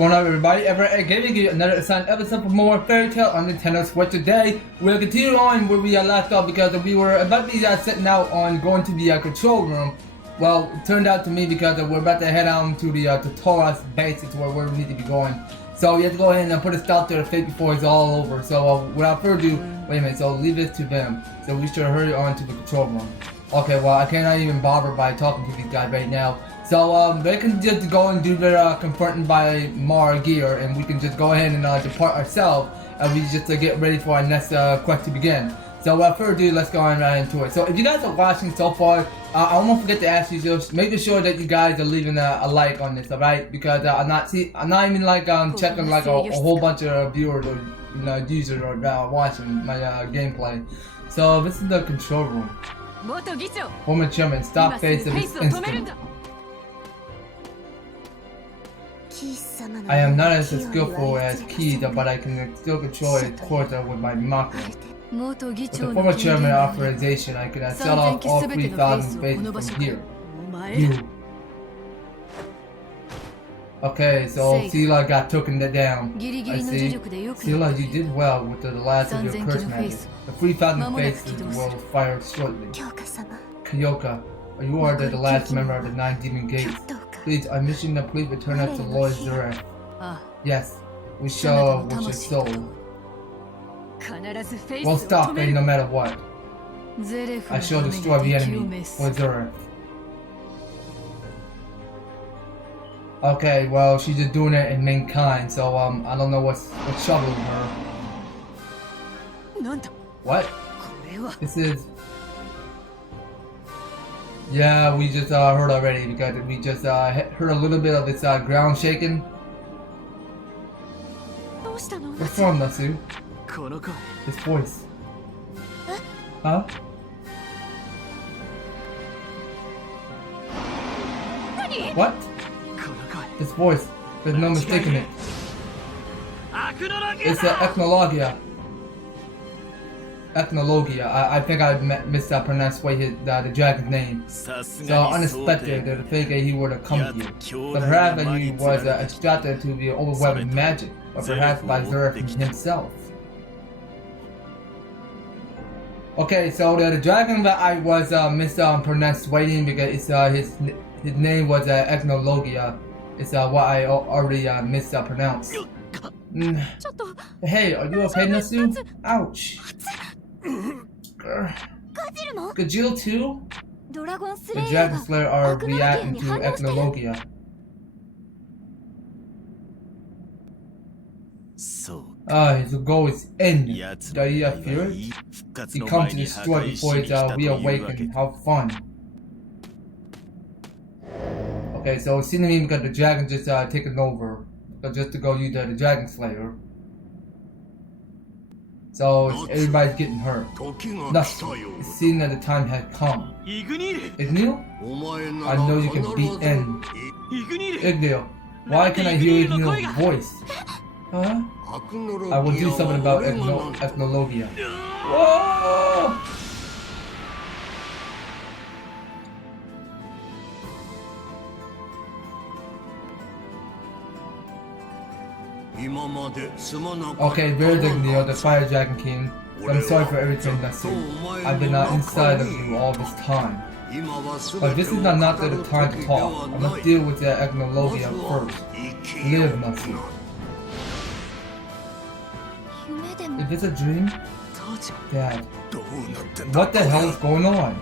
Going on, everybody? Giving you another assigned episode for more Fairy Tail on Nintendo Switch. Today, we'll continue on where we left off because we were about to be sitting out on going to the control room. Well, it turned out to me because we're about to head out to the Taurus base. It's where we need to be going. So you have to go ahead and put a stop to the fate before it's all over. So without further ado, wait a minute. So leave this to them. So we should hurry on to the control room. Okay, well I cannot even bother by talking to these guys right now. So they can just go and do their confronting by Mard Geer, and we can just go ahead and depart ourselves, and we just get ready for our next quest to begin. So without further ado, let's go on right into it. So if you guys are watching so far, I won't forget to ask you, just making sure that you guys are leaving a like on this, alright? Because I'm not even like checking like a whole bunch of viewers or users are watching my gameplay. So this is the control room. Former chairman, stop face of this instant. I am not as skillful as Key, but I can still control a quarter with my mako. With the former chairman authorization, I could sell off all 3,000 faces from here. You. Okay, so Sela got taken down. I see. Sela, you did well with the last of your curse magic. The 3,000 faces will fire shortly. Kyoka, you are the last member of the 9 Demon Gates. Please, our mission to please return us to Lord Zurek. Yes, we shall with your soul. We'll stop it no matter what. I shall destroy the enemy for Zurek. Okay, well, she's just doing it in mankind, so I don't know what's troubling her. What? This is... Yeah, we just heard already because we just heard a little bit of this ground shaking. What's wrong, Natsu? His voice. Huh? What? This voice. There's no mistaking it. It's Ethnologia. I think I mispronounced the dragon's name. So unexpected that I figured he would have come here. But perhaps he was extracted to be overwhelming magic, or perhaps by Zurek himself. Okay, so the dragon that I was mispronouncing because it's his name was Ethnologia. It's what I already mispronounced. Hey, are you okay, Natsu? Ouch. Gajil too? The Dragon Slayer are reacting to Ethnologia. His goal is in. Do you fear it? He comes to destroy before it's reawakened. How fun. Okay, so it seems to me because the dragon just taken over. Just to go use the Dragon Slayer. So everybody's getting hurt. Natsu, it seems that the time had come. Ignil? I know you can beat N. Ignil, why can't I hear Ignil's voice? Huh? I will do something about Ethnologia. Whoa! Okay, very Ignil, the Fire Dragon King. I'm sorry for everything, Natsu. I've been inside of you all this time. But this is not the time to talk. I must deal with the Ethnologia first. Live, Natsu. Is this a dream? Dad. What the hell is going on?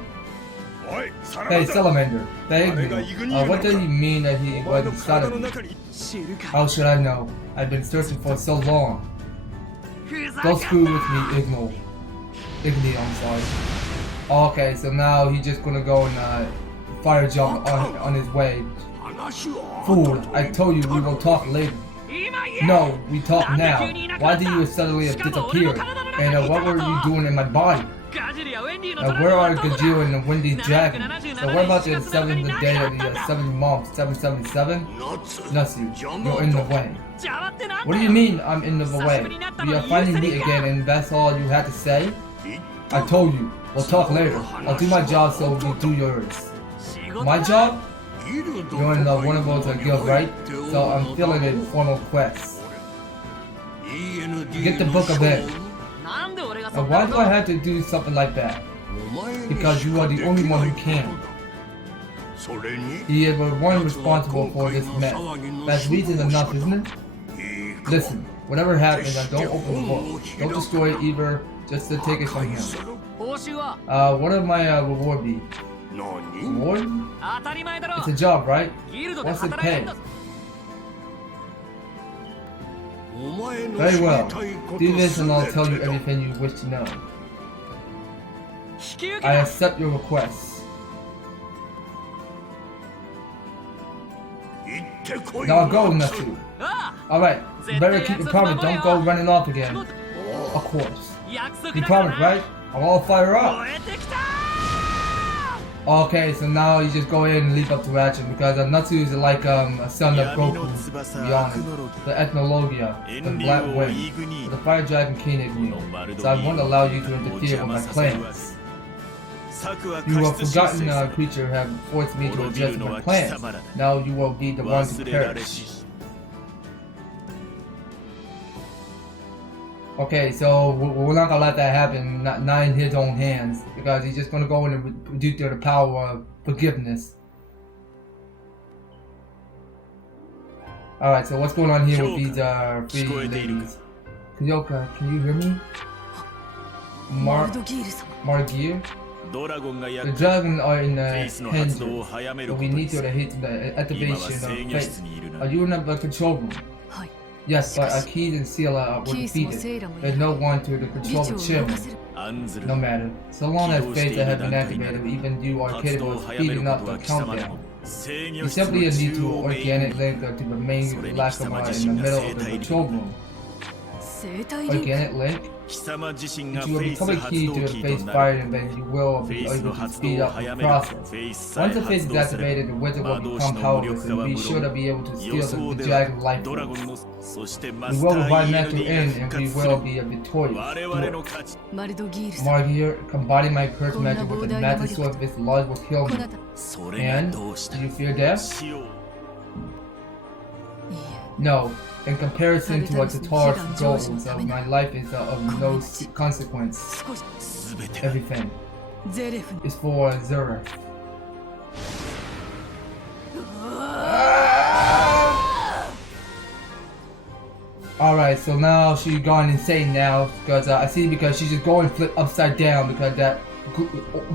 Hey, Salamander. What does he mean that he was inside of me? How should I know? I've been searching for so long. Don't screw with me, Ignil, I'm sorry. Okay, so now he's just gonna go and fire jump on his way. Fool, I told you we will talk later. No, we talk now. Why did you suddenly disappear? And what were you doing in my body? Where are Gajil and the Windy Dragon? So what about the 7th day of the 7th month, 777? Natsu, you're in the way. What do you mean I'm in the way? We are finding me again and that's all you had to say? I told you, we'll talk later. I'll do my job so you do yours. My job? You're in one of those guilds, right? So I'm filling in formal quests. Get the book of it. Now why do I have to do something like that? Because you are the only one who can. He is the one responsible for this mess. That's reason enough, isn't it? Listen, whatever happens, don't open the book. Don't destroy it either, just to take it from him. What would my reward be? Reward? It's a job, right? What's the pay? Very well. Do this and I'll tell you everything you wish to know. I accept your request. Now go, Natsu. Alright, you better keep your promise, don't go running off again. Of course. You promised, right? I'm all fire up. Okay, so now you just go ahead and leap up to action because Natsu is like a son of Goku, to be honest. The Ethnologia, the Black Wind, the Fire Dragon King of you. So I won't allow you to interfere with my plans. You a forgotten creature have forced me to adjust my plans. Now you will be the one to perish. Okay, so we're not gonna let that happen, not in his own hands, because he's just gonna go in and reduce the power of forgiveness. Alright, so what's going on here with these three ladies? Kyoka, can you hear me? Mard Geer? The dragons are in the hands, but we need to hit the activation of fate. Are you in the control room? Yes, but Akid and Sela were defeated. There's no one to control the chairman. No matter. So long as fates have been activated, even you are capable of speeding up the countdown. You simply need to organic link to the main Lakama in the middle of the control room. Organic link? If you will become a key to the face fighting, then you will be able to speed up the process. Once the face is activated, the wizard will become powerless and be sure to be able to steal the dragon's life force. We will revive Natsu in and we will be victorious. Mard Geer, combining my curse magic with the magic sword of this lodge will kill me. And, do you fear death? No. In comparison to what Tatar's goals, my life is of no consequence. Everything is for Zereth. Alright, so now she's gone insane now because I see because she's just going flip upside down because that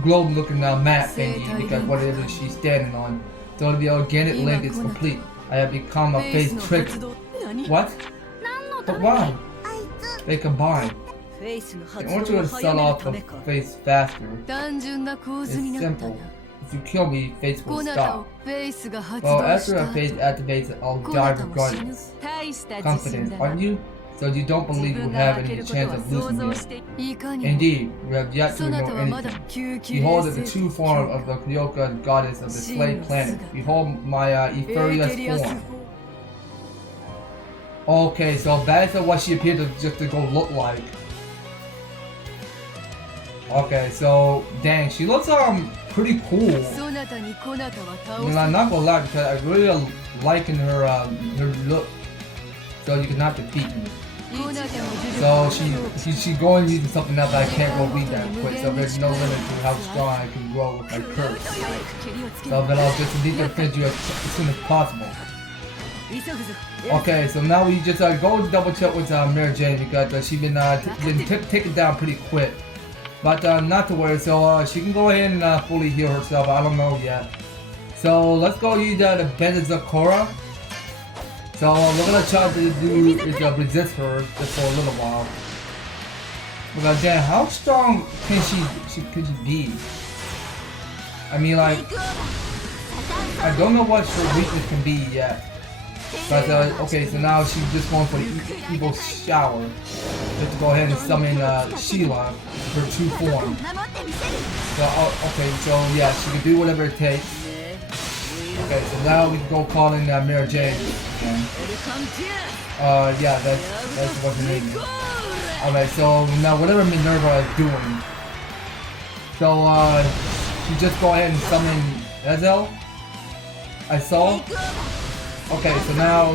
globe looking map thingy because whatever she's standing on. So the organic link is complete. I have become a face trick. What? But why? They combine. In order to sell off the face faster, it's simple. If you kill me, face will stop. Well, after a face activates, I'll die regardless. Confident, aren't you? So you don't believe you have any chance of losing me. Indeed, you have yet to know anything. Behold the true form of the Kyoka goddess of the slave planet. Behold my Euphorious form. Okay, so that is what she appeared to just to go look like. Okay, so dang, she looks pretty cool. I'm not gonna lie because I really liking her her look. So you cannot defeat me. So she going using something else I can't go read that quick. So there's no limit to how strong I can grow with my curse. So then I'll just need to finish you as soon as possible. Okay, so now we just go double check with Mary Jane because she's been taken down pretty quick. But not to worry, so she can go ahead and fully heal herself. I don't know yet. So let's go use the Benazakura. So we're gonna try to do is resist her just for a little while. But then, how strong can she be? I mean, like, I don't know what her weakness can be yet. But okay, so now she's just going for the evil shower. Just to go ahead and summon Sheila, her true form. So okay, so yeah, she can do whatever it takes. Okay, so now we can go call in Mary Jane again. Yeah, that's what we need. Alright, so now whatever Minerva is doing. So she just go ahead and summon Ezel. I saw. Okay, so now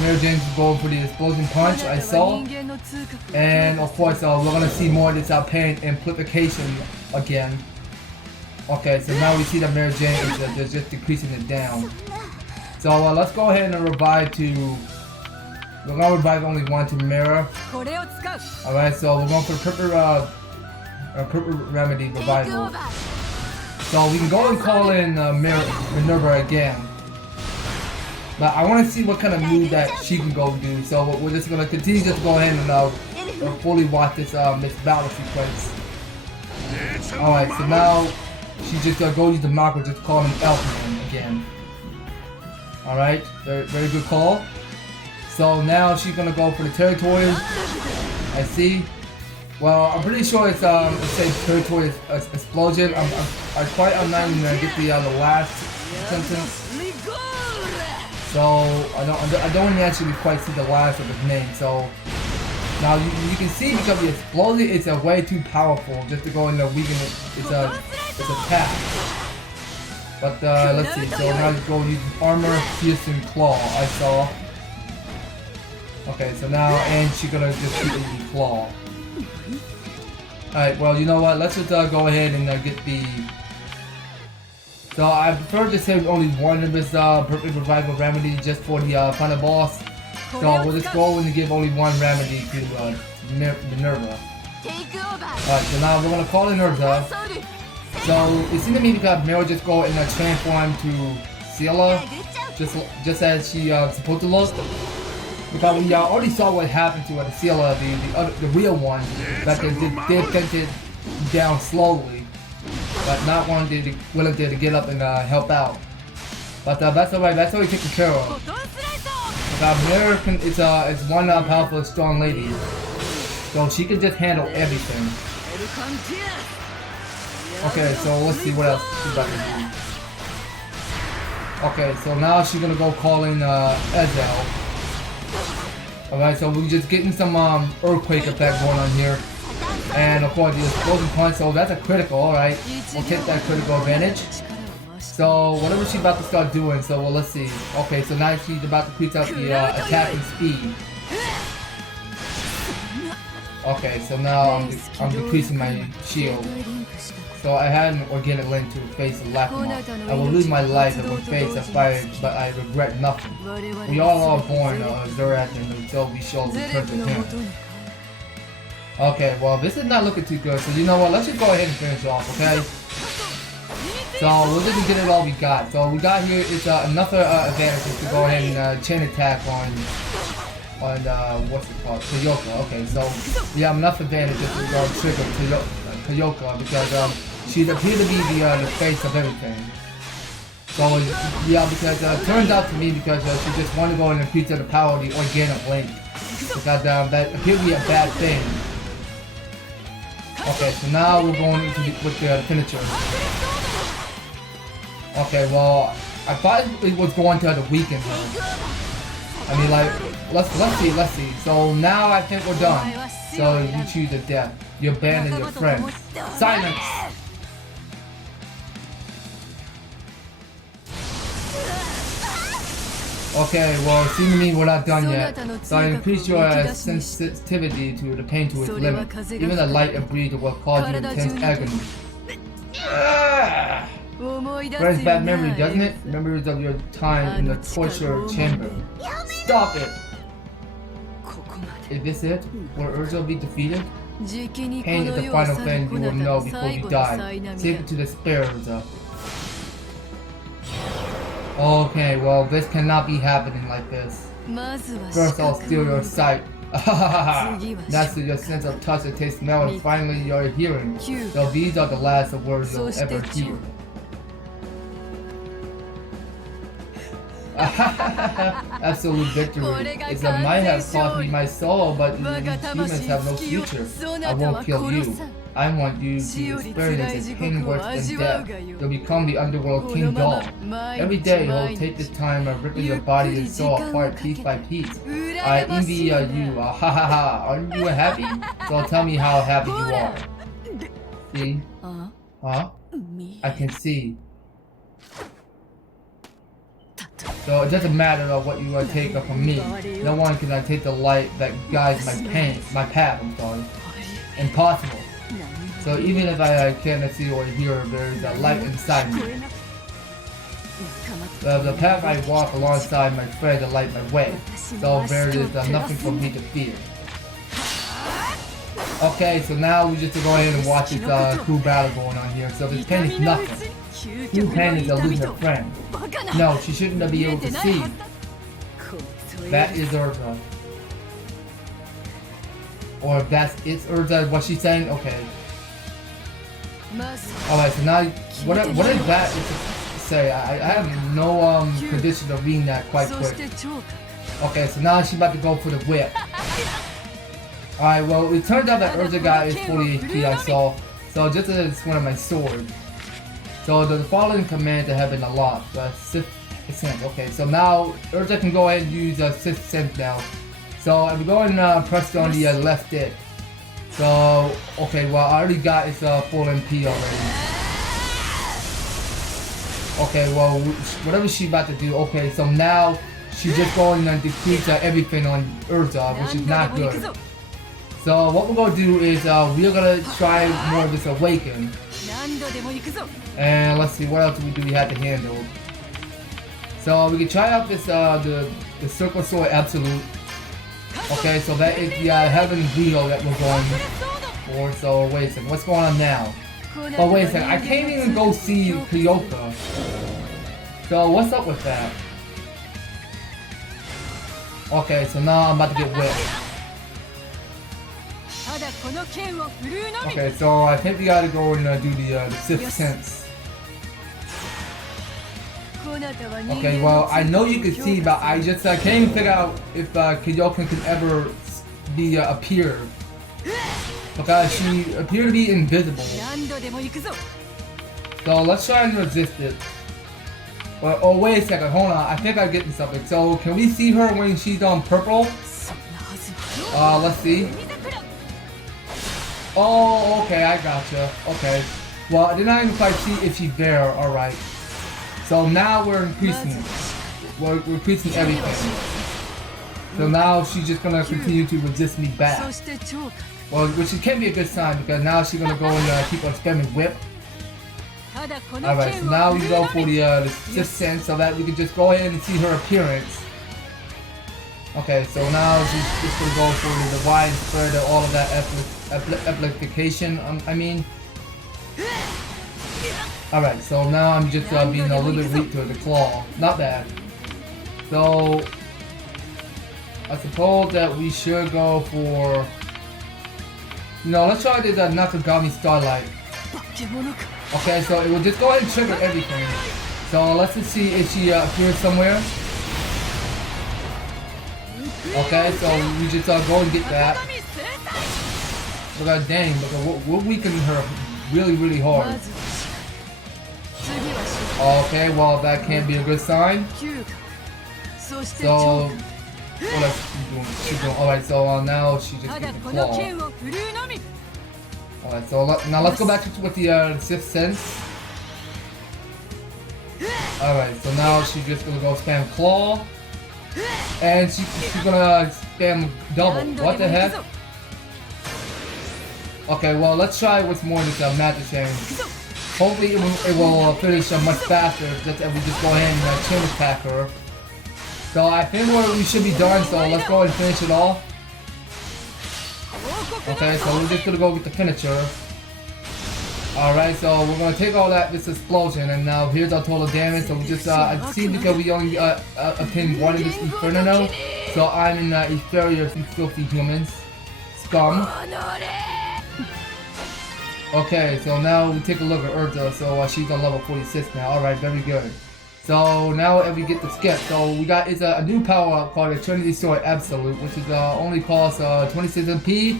Mary Jane's going for the explosion punch. I saw. And of course, we're gonna see more of this pain amplification again. Okay, so now we see that Mary Jane is just decreasing it down. So let's go ahead and revive to. We're gonna revive only one to Mirror. Alright, so we're going for purple remedy revival. So we can go and call in Minerva again. But I want to see what kind of move that she can go do. So we're just gonna continue to go ahead and fully watch this battle sequence. Alright, so now she's just gonna go use the marker, just call him Elfman again. Alright, very good call. So now she's gonna go for the territory. I see. Well, I'm pretty sure it's the same territory explosion. I'm quite not even gonna get the last sentence. So I don't actually quite see the last of his name. So now you can see because the explosion is way too powerful just to go in the weaken its attack. But let's see. So now you go use armor, piercing claw. I saw. Okay, so now and she's gonna just shoot the claw. Alright, well you know what? Let's just go ahead and get the. So I prefer to save only one of this perfect revival remedy just for the final boss. So we'll just go and give only one remedy to Minerva. Alright, so now we're gonna call in Urza. So it seems to me because Meryl just go and transform to Ciela, just as she supposed to look. Because we already saw what happened to Ciela, the real one, that they did bend it down slowly, but not one willing to get up and help out. But that's alright. That's already taken care of. American is one powerful, strong lady, so she can just handle everything. Okay, so let's see what else she's about to do. Okay, so now she's gonna go call in Ezel. Alright, so we're just getting some earthquake effect going on here. And of course the explosion punch, so that's a critical, alright. We'll take that critical advantage. So whatever she's about to start doing, so well, let's see. Okay, so now she's about to increase up the attacking speed. Okay, so now I'm decreasing my shield. So I had an organic link to face the Lacuma. I will lose my life if we face a fire, but I regret nothing. We all are born Zurat, and so we shall return to him. Okay, well this is not looking too good, so you know what, let's just go ahead and finish off, okay? So we'll just get it all we got. So we got here is another advantage to go ahead and chain attack on what's it called? Kyoka. Okay, so we have enough advantages to go trigger Kyoka because she appears to be the face of everything. So yeah, because it turns out to me because she just wanted to go and increase the power of the organic link. Because that appears to be a bad thing. Okay, so now we're going into with the finisher. Okay, well, I thought it was going to weaken her. I mean, like, let's see. So now I think we're done. So you choose a death. You abandon your friends. Silence! Okay, well, it seems to me we're not done yet. So I increase your sensitivity to the pain to its limit. Even the light and breeze will cause you intense agony. Brings bad memory, doesn't it? Memories of your time in the torture chamber. Stop it! Is this it? Will Urza be defeated? Pain is the final thing you will know before you die. Save it to despair, Urza. Okay, well, this cannot be happening like this. First, I'll steal your sight. Natsu, your sense of touch and taste, smell, and finally your hearing. So these are the last words you'll ever hear. Absolute victory. It might have cost me my soul, but humans have no future. I won't kill you. I want you to experience a pain worse than death. You'll become the underworld king doll. Every day you'll take this time of ripping your body and soul apart piece by piece. I envy you. Aren't you happy? So tell me how happy you are. See? Huh? I can see. So it doesn't matter what you take from me. No one can take the light that guides my path, I'm sorry. Impossible. So even if I can't see or hear, there's a light inside me. The path I walk alongside my friend to light my way. So there is nothing for me to fear. Okay, so now we just go ahead and watch this cool battle going on here. So this pen is nothing. Who pen is a loser friend. No, she shouldn't be able to see. That is Urza. Or if that's it's Urza, what she's saying? Okay. Alright, so now what is that to say? I have no condition of reading that quite quick. Okay, so now she's about to go for the whip. Alright, well it turns out that Urza guy is 40 HP I saw. So just as one of my swords. So the following commands have been unlocked. Sixth sense. Okay, so now Urza can go ahead and use sixth sense now. So I'm going to press on the left stick. So okay, well I already got its full MP already. Okay, well whatever she's about to do. Okay, so now she's just going to decrease everything on Urza, which is not good. So what we're going to do is we're going to try more of this awaken. And let's see, what else do we have to handle? So we can try out this the Circle Sword Absolute. Okay, so that is the Heaven Wheel that we're going for. So wait a second, what's going on now? Oh wait a second, I can't even go see Kyoka. So what's up with that? Okay, so now I'm about to get whipped. Okay, so I think we gotta go and do the sixth sense. Okay, well I know you can see, but I just can't even figure out if Kyoka can ever be appear, because she appeared to be invisible. So let's try and resist it. But oh wait a second, hold on, I think I'm getting something. So can we see her when she's on purple? Let's see. Oh, okay, I gotcha. Okay. Well, I did not even quite see if she's there. Alright. So now we're increasing. We're increasing everything. So now she's just gonna continue to resist me back. Well, which can be a good sign, because now she's gonna go and keep on spamming whip. Alright, so now we go for the sixth sense so that we can just go ahead and see her appearance. Okay, so now she's just gonna go for the wide spread of all of that application, I mean. Alright, so now I'm just being a little bit weak to the claw. Not bad. So I suppose that we should go for... let's try this Natsu Starlight. Okay, so it will just go ahead and trigger everything. So let's just see if she appears somewhere. Okay, so we just go and get that. But dang, we're weakening her really hard. Okay, well that can't be a good sign. So what else she's doing? Alright, so now she just gets the claw. Alright, so now let's go back to with the sixth sense. Alright, so now she's just gonna go spam claw. And she's gonna spam double. What the heck? Okay, well let's try what's more this magic change. Hopefully it will finish much faster if we just go ahead and chain attack her. So I think we should be done, so let's go and finish it off. Okay, so we're just gonna go with the finisher. Alright, so we're gonna take all this explosion, and now here's our total damage. So we just I see because we only obtained one of this Inferno. So I'm in inferior to filthy humans. Scum. Okay, so now we take a look at Urza. So she's on level 46 now. Alright, very good. So now if we get the skip, so we got a new power up called the Trinity Sword Absolute, which is only costs 26 MP,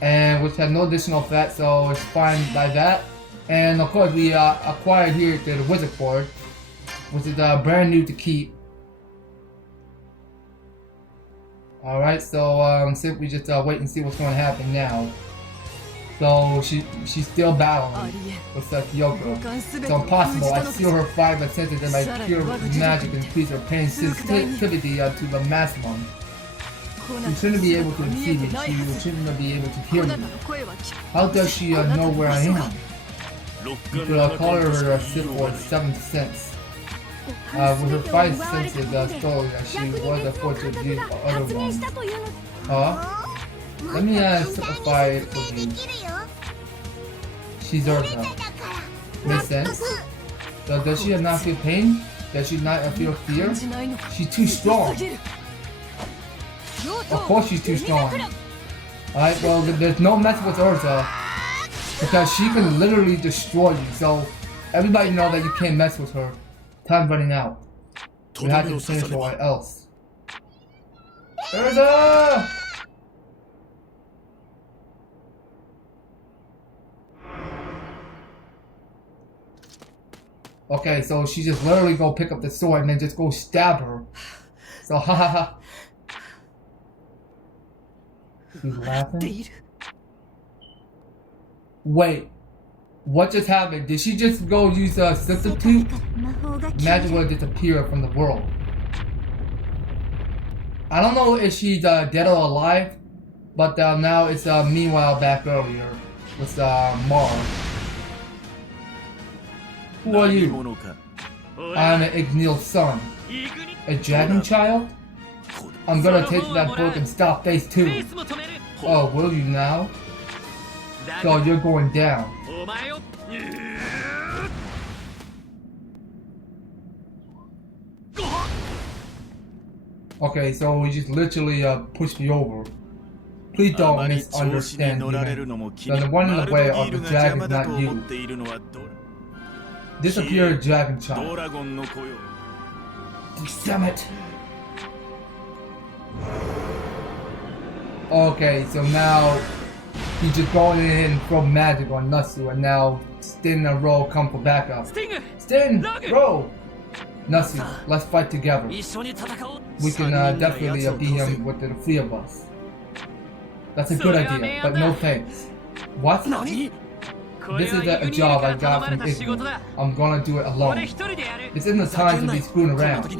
and which has no additional effect, so it's fine by that. And of course we acquired here the Wizard Cord, which is brand new to keep. Alright, so we just wait and see what's going to happen now. So she's still battling with Kyoka. It's impossible. I seal her fight by senses that my pure magic increase her pain sensitivity to the maximum. She shouldn't be able to see me. She shouldn't be able to hear me. How does she know where I am? You could call her a sip for 7th sense. With her 5 senses stolen, she was fortunate to use the other one. Let me simplify it for you. She's Urza. Makes sense. So does she not feel pain? Does she not feel fear? She's too strong. Of course she's too strong. Alright, well there's no mess with Urza. Because she can literally destroy you. So everybody know that you can't mess with her. Time running out. We have to finish or else. Urza! Okay, so she just literally go pick up the sword and then just go stab her. So hahaha. She's laughing. Wait, what just happened? Did she just go use a substitute? Magic will disappear from the world. I don't know if she's dead or alive, but now it's meanwhile back earlier with Mard. Who are you? I'm an Ignil's son. A dragon child? I'm gonna take that book and stop phase 2. Oh, will you now? So you're going down. Okay, so he just literally pushed me over. Please don't misunderstand me. The one in the way of the dragon is not you. Disappear, dragon child. Damn it. Okay, so now he's just going in and throw magic on Natsu, and now Stin and Ro come for backup. Stin! Ro! Natsu, let's fight together. We can definitely beat him with the 3 of us. That's a good idea, but no thanks. What? This is a job I got from Igno. I'm gonna do it alone. This isn't the time to be screwing around.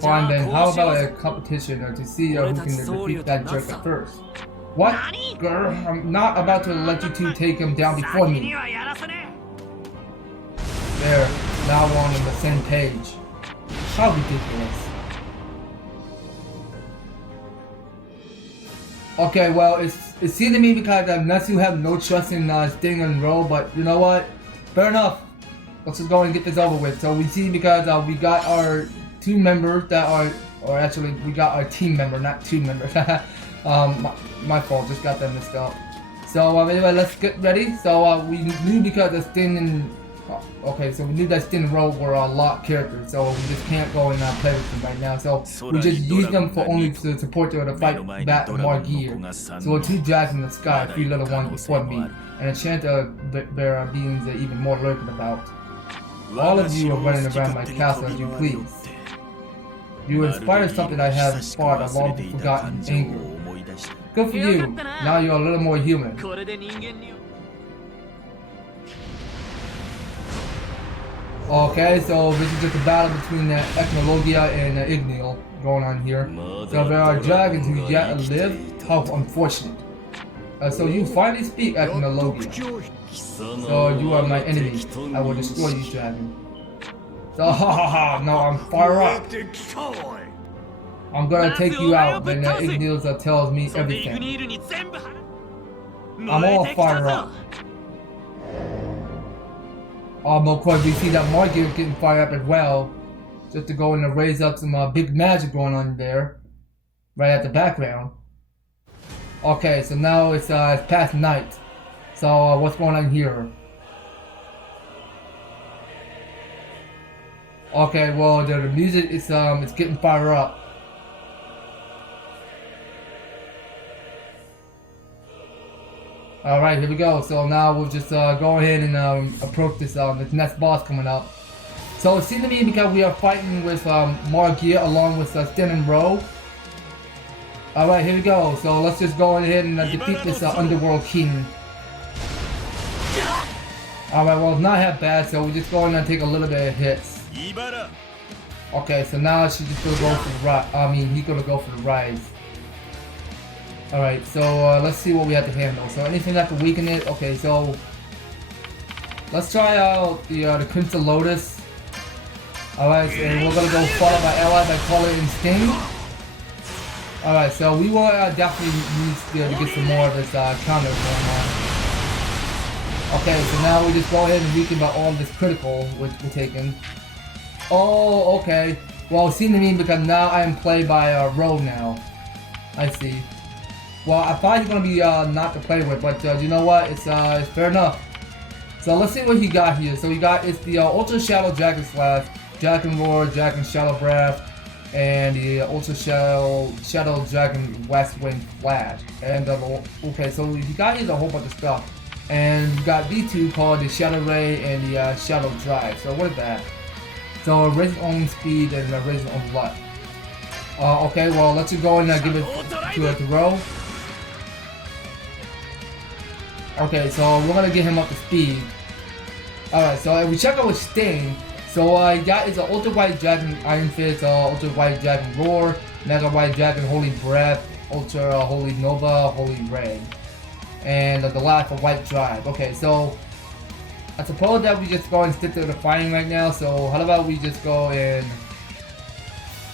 Fine then, how about a competition to see who can defeat that jerk at first? What? Girl, I'm not about to let you two take him down before me. There, now we're on the same page. How ridiculous. Okay, well, it seemed to me because Natsu have no trust in Sting and Ro, but you know what? Fair enough. Let's just go and get this over with. So we see because we got our 2 members that are, or actually we got our team member, not 2 members. My fault, just got that mixed up. So anyway, let's get ready. So we knew because of Sting and okay, so we knew that Stin and Ro were locked characters, so we just can't go and play with them right now. So we just use them for only to support the fight back Mard Geer. So 2 dragons in the sky, 3 little ones before me, and a chance of there being even more lurking about. All of you are running around my castle as you please. You inspired something I have fought a long forgotten anger. Good for you. Now you're a little more human. Okay, so this is just a battle between Ethnologia and Ignil going on here. So there are dragons who yet live. How unfortunate. So you finally speak, Ethnologia. So you are my enemy. I will destroy you, dragon. So no, I'm fire up. I'm gonna take you out when Ignil tells me everything. I'm all fire up. Of course, we see that Mard Geer getting fired up as well, just to go and raise up some big magic going on there, right at the background. Okay, so now it's past night. So what's going on here? Okay, well the music is it's getting fired up. Alright, here we go. So now we'll just go ahead and approach this next boss coming up. So it seems to me because we are fighting with Mard Geer along with Stin and Ro. Alright, here we go. So let's just go ahead and defeat this Underworld King. Alright, well it's not that bad, so we're just going to take a little bit of hits. Okay, so now she's just gonna go for the rise. He's gonna go for the rise. Alright, so let's see what we have to handle. So anything that can weaken it. Okay, so let's try out the Crimson Lotus. Alright, so we're gonna go follow my ally by calling in Sting. Alright, so we will definitely need to get some more of this counter going on. Okay, so now we just go ahead and weaken by all this critical which we're taking. Oh, okay. Well, it seemed to me because now I am played by Ro now. I see. Well, I thought he's gonna be not to play with, but you know what? It's fair enough. So let's see what he got here. So he got it's the Ultra Shadow Dragon Slash, Dragon Roar, Dragon Shadow Breath, and the Ultra Shadow Dragon West Wind Flash. And okay, so he got here a whole bunch of stuff. And you got V2 called the Shadow Ray and the Shadow Drive. So what is that? So raise his own speed and raise his own luck. Okay, well let's just go and give it to Ro. Okay, so we're gonna get him up to speed. Alright, so we check out with Sting. So he got is an Ultra White Dragon Iron Fist, Ultra White Dragon Roar, Mega White Dragon Holy Breath, Ultra Holy Nova, Holy Ray. And the last for White Drive. Okay, so I suppose that we just go and stick to the fighting right now. So how about we just go and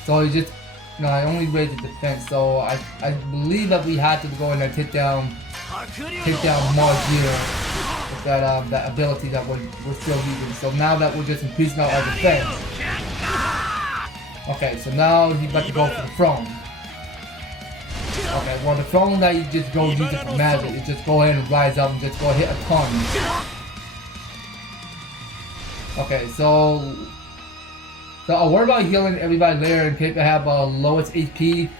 I only raised the defense. So I believe that we had to go in and take down Mard Geer with that ability that we're still using. So now that we're just increasing our defense. Okay, so now he's about to go for the throne. Okay, well the throne that you just go use it for magic, you just go ahead and rise up and just go hit a ton. Okay, so I'll worry about healing everybody later in case they have lowest HP.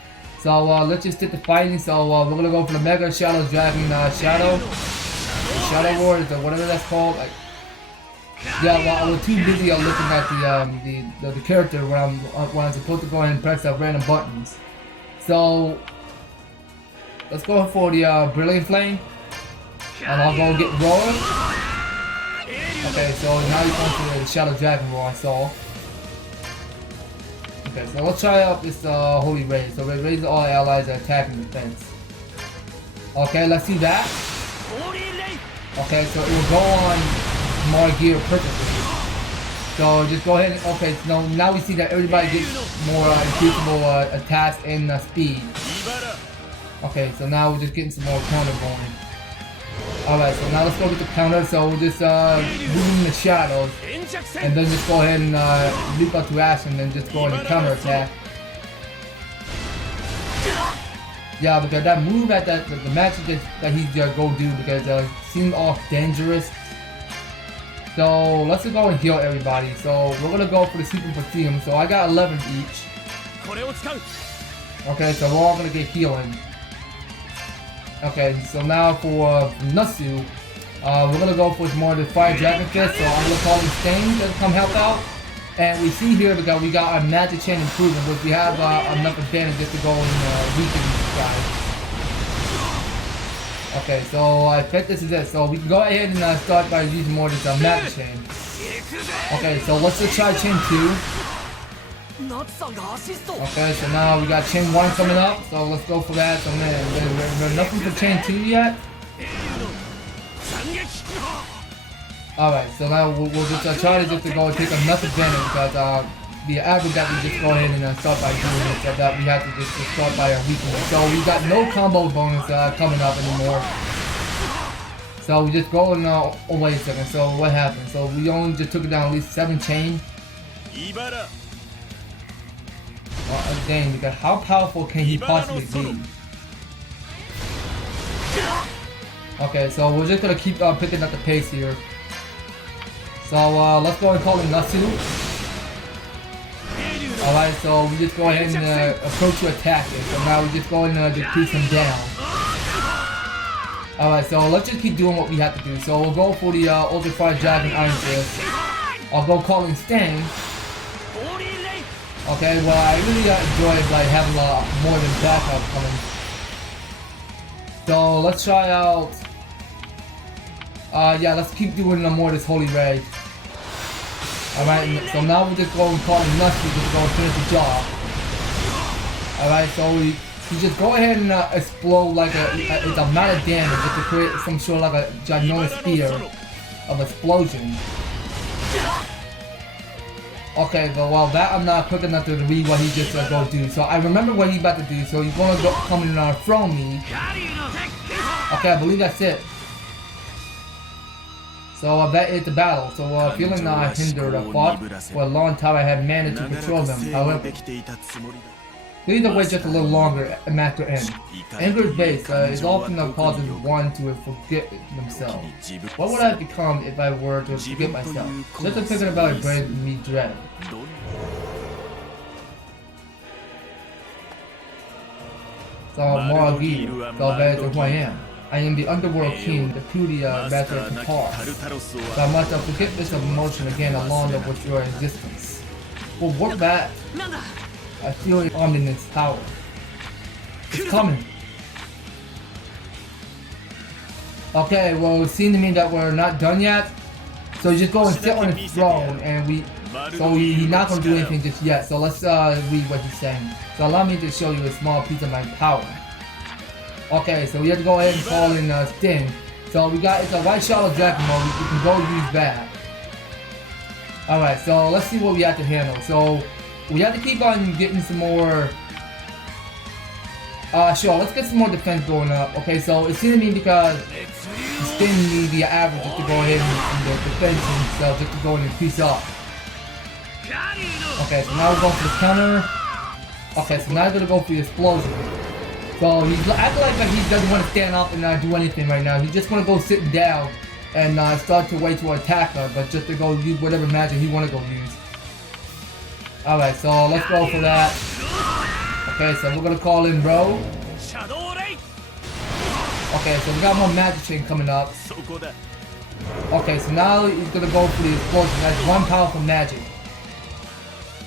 So let's just stick to fighting. So we're gonna go for the Mega Shadow Dragon Shadow Wars or whatever that's called. Like, yeah, well, I was too busy looking at the character when I'm supposed to go ahead and press random buttons. So let's go for the Brilliant Flame, and I'll go get Roar. Okay, so now you're going to the Shadow Dragon Roar, I saw. Okay, so let's try out this Holy Ray. So it raises all allies that attack and defense. Okay, let's see that. Okay, so it will go on Mard Geer perfectly. So just go ahead and, okay, so now we see that everybody gets more increasable attacks and speed. Okay, so now we're just getting some more counter going. Alright, so now let's go get the counter. So we'll just move in the shadows and then just go ahead and leap out to action and then just go into counter attack. Yeah, because that move at the match that he's gonna go do because it seems all dangerous. So let's just go and heal everybody. So we're gonna go for the Super Perfume. So I got 11 each. Okay, so we're all gonna get healing. Okay, so now for Natsu, we're gonna go for more of the Fire Dragon Fist. So I'm gonna call him Sting to come help out. And we see here because we got our Magic Chain improvement, which we have enough advantage just to go and weaken these guys. Okay, so I think this is it. So we can go ahead and start by using more of this Magic Chain. Okay, so let's just try Chain 2. Okay, so now we got Chain 1 coming up, so let's go for that. So man, there's nothing for Chain 2 yet. Alright, so now we'll just try to go and take enough advantage because the average that we just go ahead and start by doing it, so that we have to just start by our weakness. So we got no combo bonus coming up anymore. So we just go and, oh wait a second, so what happened? So we only just took it down at least 7 chain. Oh, dang, because how powerful can he possibly be? Okay, so we're just gonna keep picking up the pace here. So let's go and call him Natsu. Alright, so we just go ahead and approach to attack it. So now we just go and decrease him down. Alright, so let's just keep doing what we have to do. So we'll go for the Ultra Fire Dragon Iron Fist. I'll go call him Sting. Okay, well I really enjoyed like having more than backup coming. So let's try out. Yeah, let's keep doing more of this Holy Ray. Alright, so now we just go and call him Natsu just go and finish the job. Alright, so we just go ahead and explode like it's a amount of damage just to create some sort of like a ginormous sphere of explosion. Okay, well that I'm not quick enough to read what he just go do. So I remember what he's about to do. So he's gonna go come and throw me. Okay, I believe that's it. So that is the battle. So feeling hindered, fought for a long time. I had managed to control them. However, please wait just a little longer, Master N. Anger is base. Is often causes one to forget themselves. What would I become if I were to forget myself? Just thinking about it brings me dread. So Mard Geer, so that is who I am. I am the underworld king, the beauty master of the past. So I must forget this emotion again along with your existence. Well, what back? I feel an ominous power. It's coming. Okay, well it seems to me that we're not done yet. So you just go and sit on his throne and he's not gonna do anything just yet. So let's read what he's saying. So allow me to show you a small piece of my power. Okay, so we have to go ahead and call in Sting. So we got, it's a right shot of Dragon mode, we can go use that. Alright, so let's see what we have to handle. So we have to keep on getting some more, sure, let's get some more defense going up. Okay, so it seems to me because Sting needs the average just to go ahead and defend himself, just to go and increase up. Okay, so now we're going for the counter. Okay, so now we're gonna go for the explosion. So he's acting like he doesn't want to stand up and do anything right now. He just want to go sit down and start to wait to attack her, but just to go use whatever magic he want to go use. Alright, so let's go for that. Okay, so we're gonna call in Bro. Okay, so we got more magic chain coming up. Okay, so now he's gonna go for the explosion. That's one powerful magic.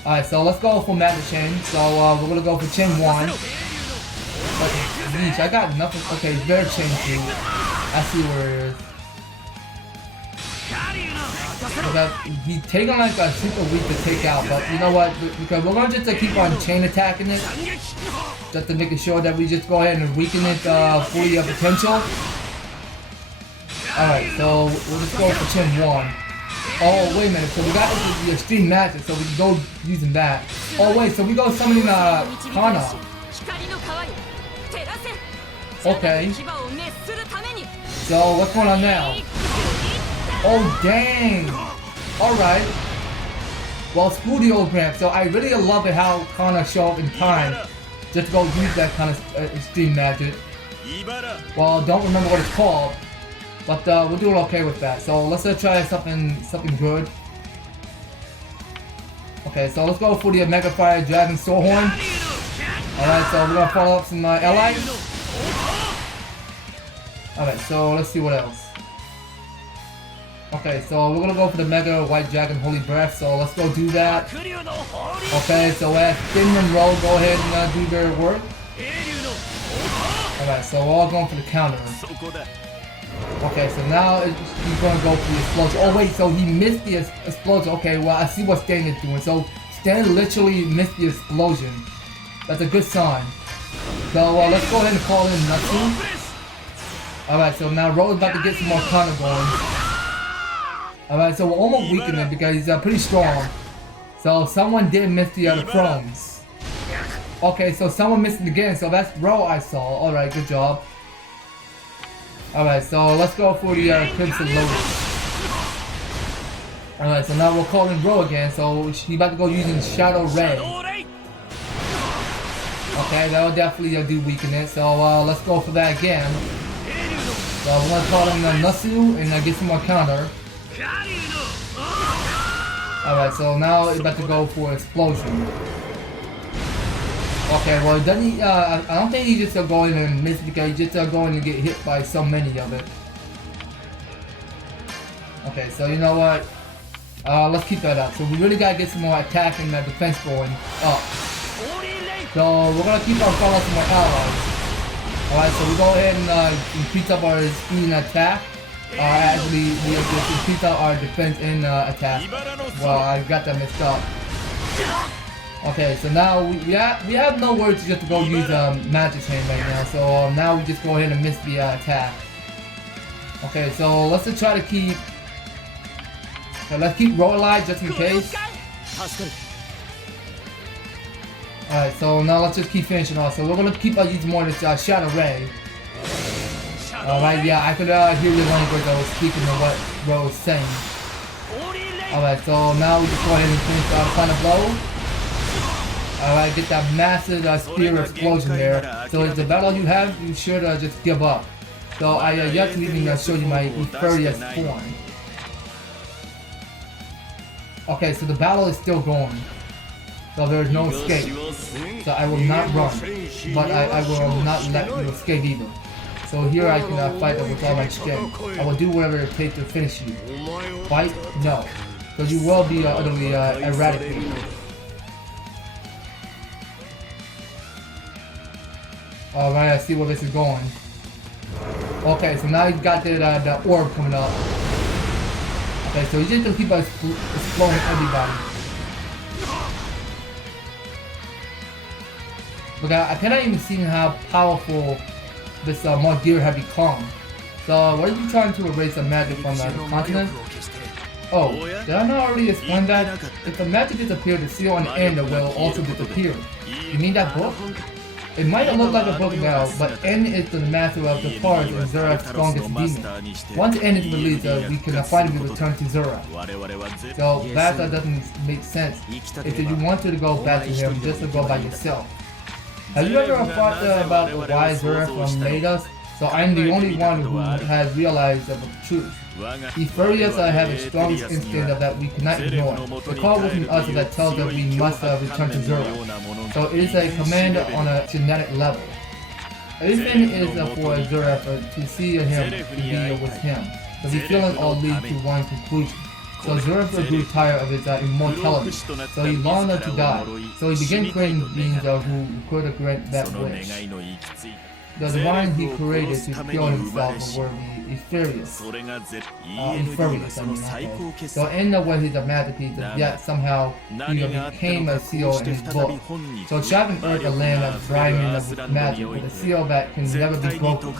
Alright, so let's go for magic chain. So we're gonna go for chain 1. But geez, I got nothing. Okay, bear chain 2. I see where it is. He's taking like a super weak to take out, but you know what? Because we're gonna just keep on chain attacking it, just to make sure that we just go ahead and weaken it fully of potential. Alright, so we'll just go for chain 1. Oh wait a minute, so we got the extreme magic, so we can go using that. Oh wait, so we go summoning Kana. Okay. So what's going on now? Oh dang! Alright. Well, screw the old ramp. So I really love it how Kana show up in time just to go use that kind of extreme magic. Well, don't remember what it's called, but we're doing okay with that. So let's try something good. Okay, so let's go for the Mega Fire Dragon Sword Horn. Alright, so we're gonna follow up some allies. Alright, so let's see what else. Okay, so we're gonna go for the Mega White Dragon Holy Breath, so let's go do that. Okay, so as Sting and Roll go ahead and do their work. Alright, so we're all going for the counter. Okay, so now he's gonna go for the explosion. Oh wait, so he missed the explosion. Okay, well I see what Stan is doing. So Stan literally missed the explosion. That's a good sign. So let's go ahead and call in Natsu. Alright, so now Roll is about to get some more counter going. Alright, so we're almost weakening it because he's pretty strong. So someone did miss the other thrones. Okay, so someone missed it again, so that's Roll I saw. Alright, good job. Alright, so let's go for the Crimson Lotus. Alright, so now we're calling Roll again, so he's about to go using Shadow Ray. Okay, that will definitely do weaken it, so let's go for that again. So I'm gonna call in Natsu and get some more counter. Alright, so now it's about to go for explosion. Okay, well doesn't he, I don't think he's just going and miss because he's just going to get hit by so many of it. Okay, so you know what? Let's keep that up. So we really gotta get some more attack and defense going up. So we're gonna keep our follow some more allies. Alright, so we go ahead and increase up our speed and attack. Actually, we just increase up our defense and attack. Well, I got that mixed up. Okay, so now we have no words just to go use magic chain right now. So now we just go ahead and miss the attack. Okay, so let's just try to keep. Okay, let's keep roll alive just in case. Alright, so now let's just keep finishing off. So we're gonna keep using more of this Shadow Ray. Alright, yeah, I could hear the language I was speaking of what Ro was saying. Alright, so now we just go ahead and finish Final Blow. Alright, get that massive spear explosion there. So if the battle you have, you should just give up. So I yet to even show you my Euphorious form. Okay, so the battle is still going. So there is no escape. So I will not run, but I will not let you escape either. So here I can fight with all my strength. I will do whatever it takes to finish you. Fight? No. So you will be utterly eradicated. Alright, I see where this is going. Okay, so now you got the orb coming up. Okay, so you just gonna keep exploding everybody. But I cannot even see how powerful this Mard Geer has become. So, what are you trying to erase the magic from the continent? Oh, did I not already explain that? If the magic disappears, the seal on the end will also disappear. You mean that book? It might look like a book now, but N is the master of the parts and Zera's strongest demon. Once N is released, we can finally return to Zera. So that doesn't make sense. If you wanted to go back to him, just to go by yourself. Have you ever thought about why Zera made us? So I'm the only one who has realized the truth. These furious have a strong instinct that we cannot ignore. The call within us that tells us we must return to Zera. So it is a command on a genetic level. Everything is for Zera to see him, to be with him. So the feelings all lead to one conclusion. So Zera grew tired of his immortality, so he longed to die. So he began creating beings who could grant that wish. The divine he created to kill himself were the Euphorious. So in the way his magic piece, yet somehow he became a seal in his book. So traveling earth, a land of brimming with magic, with a seal that can never be broken.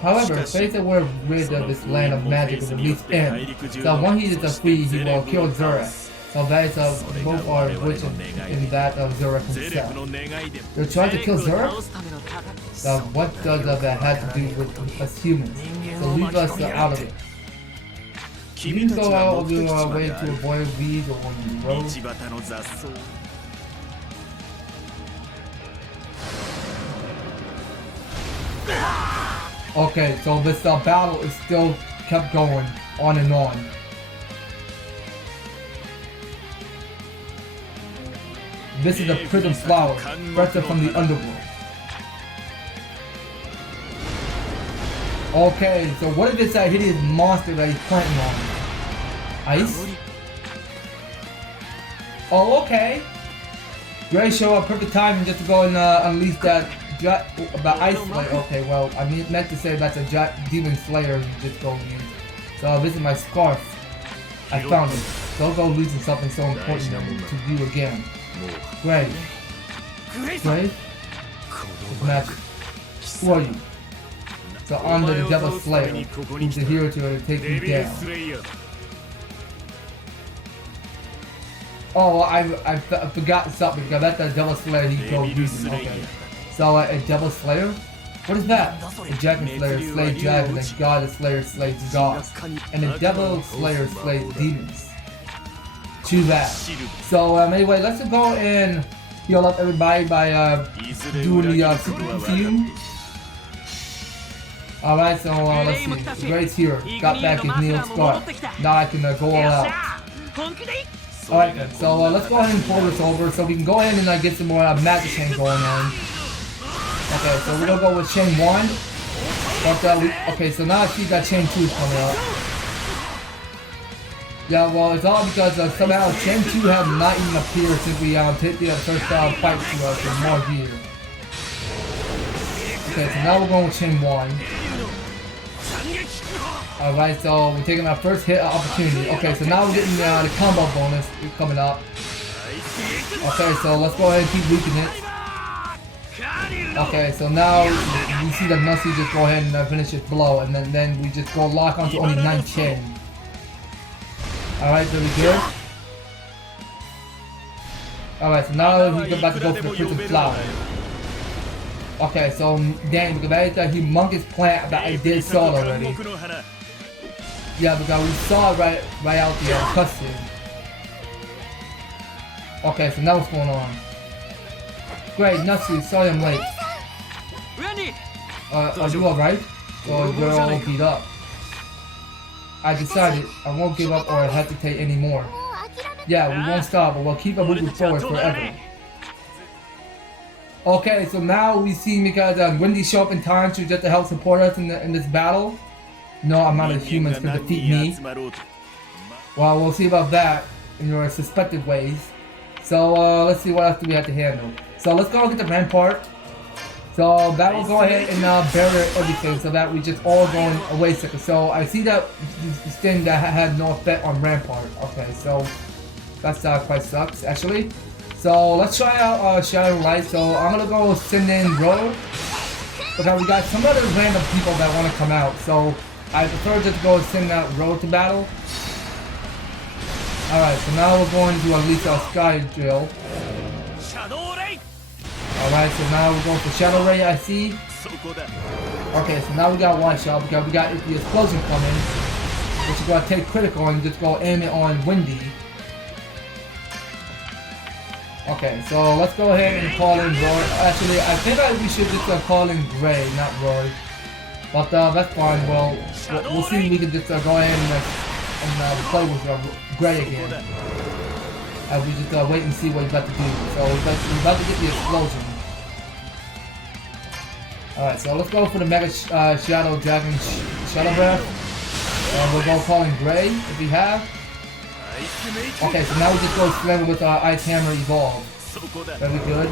However, faith that we're rid of this land of magic will reach end. So when he is free, he will kill Zera. So that is both are witches in that of Zera himself. They're trying to kill Zera? So what does that have to do with us humans? So leave us out of it. You can go out of your way to avoid weeds or on the road. Okay, so this battle is still kept going on and on. This is a prison flower, fresh from the underworld. Okay, so what is this hideous monster that he's planting on? Ice? Oh, okay. Great show up, perfect timing just to go and unleash that about Ice Slayer. Okay, well, I meant to say that's a demon slayer you just go use. So this is my scarf. I found it. Don't go losing something so important to you again. Great. Great? It's magic. Who are you? So I'm the Devil Slayer, who's the hero to take you down. Oh, I forgot something because that's the Devil Slayer he go using. Okay. So a Devil Slayer? What is that? A Dragon Slayer slays dragons, and God Slayer slays gods. And the Devil Slayer slays demons. Too bad. So anyway, let's go and heal up everybody by doing the super perfume. Alright, so let's see. Grace here. Got back his Neil Scarf. Now I can go all out. Alright then, so let's go ahead and pull this over so we can go ahead and get some more magic chain going on. Okay, so we're gonna go with chain 1. But, okay, so now I see that chain 2 is coming up. Yeah, well, it's all because somehow Chen 2 have not even appeared since we hit the first fight to us with Mard Geer. Okay, so now we're going with Chen 1. Alright, so we're taking our first hit opportunity. Okay, so now we're getting the combo bonus coming up. Okay, so let's go ahead and keep weakening it. Okay, so now you see the Natsu just go ahead and finish his blow, and then we just go lock onto only 9 Chen. Alright, very good. Alright, so now he's about to go for the Crimson Flower. Okay, so dang, because that is that humongous plant that I did saw already. Yeah, because we saw it right out the cutscene. Okay, so now what's going on? Great, Natsu, sorry I'm late. Are you alright? Or you're all beat up? I decided I won't give up or hesitate anymore. Yeah, we won't stop, but we'll keep on moving forward forever. Okay, so now we see because Wendy show up in time to just to help support us in this battle. No amount of humans can defeat me. Well, we'll see about that in your suspected ways. So let's see what else do we have to handle. So let's go get the rampart. So that will go ahead and barrier everything so that we just all going away second. So I see that this thing that had no effect on rampart. Okay, so that's quite sucks actually. So let's try out Shadow Light. So I'm gonna go send in Ro. Because we got some other random people that want to come out. So I prefer just to go send out Ro to battle. Alright, so now we're going to unleash our Sky Drill. Alright, so now we're going for Shadow Ray, I see. Okay, so now we got one shot because we got the explosion coming. Which is going to take critical and just go aim it on Wendy. Okay, so let's go ahead and call in Roy. Actually, I think we should just call in Gray, not Roy. But that's fine. Well, we'll see if we can just go ahead and play with Gray again. We just wait and see what he's about to do. So we're about to get the explosion. Alright, so let's go for the Mega Shadow Dragon Shadow Breath. And we'll go call in Gray if we have. Okay, so now we just go slamming with our Ice Hammer Evolve. Very good.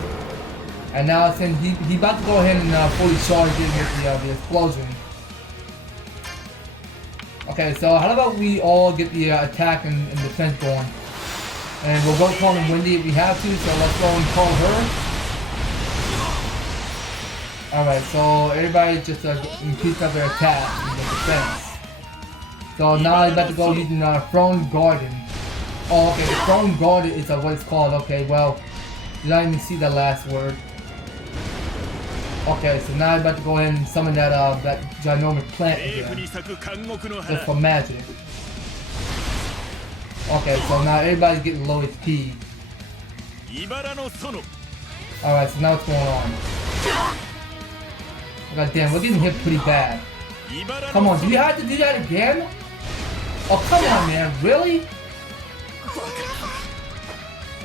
And now since he about to go ahead and fully charge in with the explosion. Okay, so how about we all get the attack and defense going. And we'll go call in Wendy if we have to, so let's go and call her. Alright, so everybody just increase up their attack and their defense. So now I'm about to go using Throne Garden. Oh, okay, the Throne Garden is what it's called. Okay, well, you don't even see the last word. Okay, so now I'm about to go ahead and summon that ginormous plant again. Just for magic. Okay, so now everybody's getting low HP. Alright, so now what's going on? God damn, we're getting hit pretty bad. Come on, do you have to do that again? Oh, come on, man, really?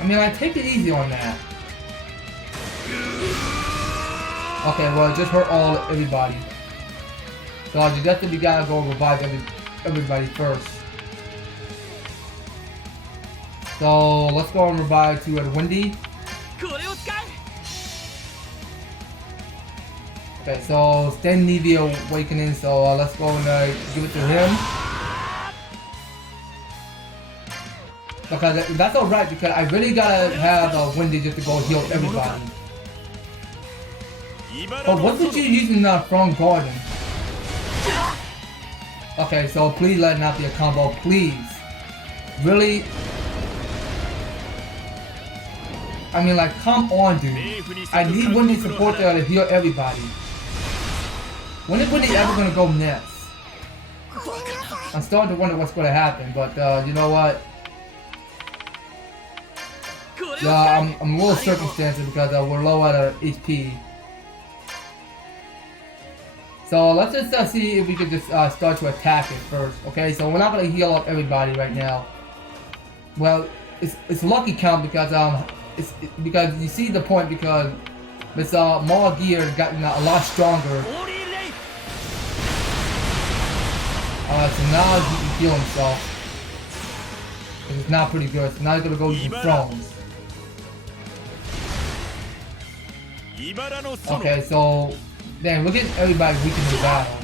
I mean, like, take it easy on that. Okay, well, it just hurt everybody. So you definitely gotta go revive everybody first. So let's go and revive to Wendy. Okay, so Stan need the awakening, so let's go and give it to him. Okay, that's alright because I really gotta have Wendy just to go heal everybody. But what did you use in Throne Garden? Okay, so please let it not be a combo, please. Really? I mean, like, come on, dude. I need Wendy support there to heal everybody. When is Wendy ever gonna go next? I'm starting to wonder what's gonna happen, but you know what? Yeah, I'm a little circumstances because we're low at HP. So let's just see if we could just start to attack it first. Okay, so we're not gonna heal up everybody right now. Well, it's lucky count because because you see the point because this Mard Geer gotten a lot stronger. So now he can heal himself. because it's not pretty good. So now he's gonna go using thrones. Okay, so damn, look at everybody weak in the battle.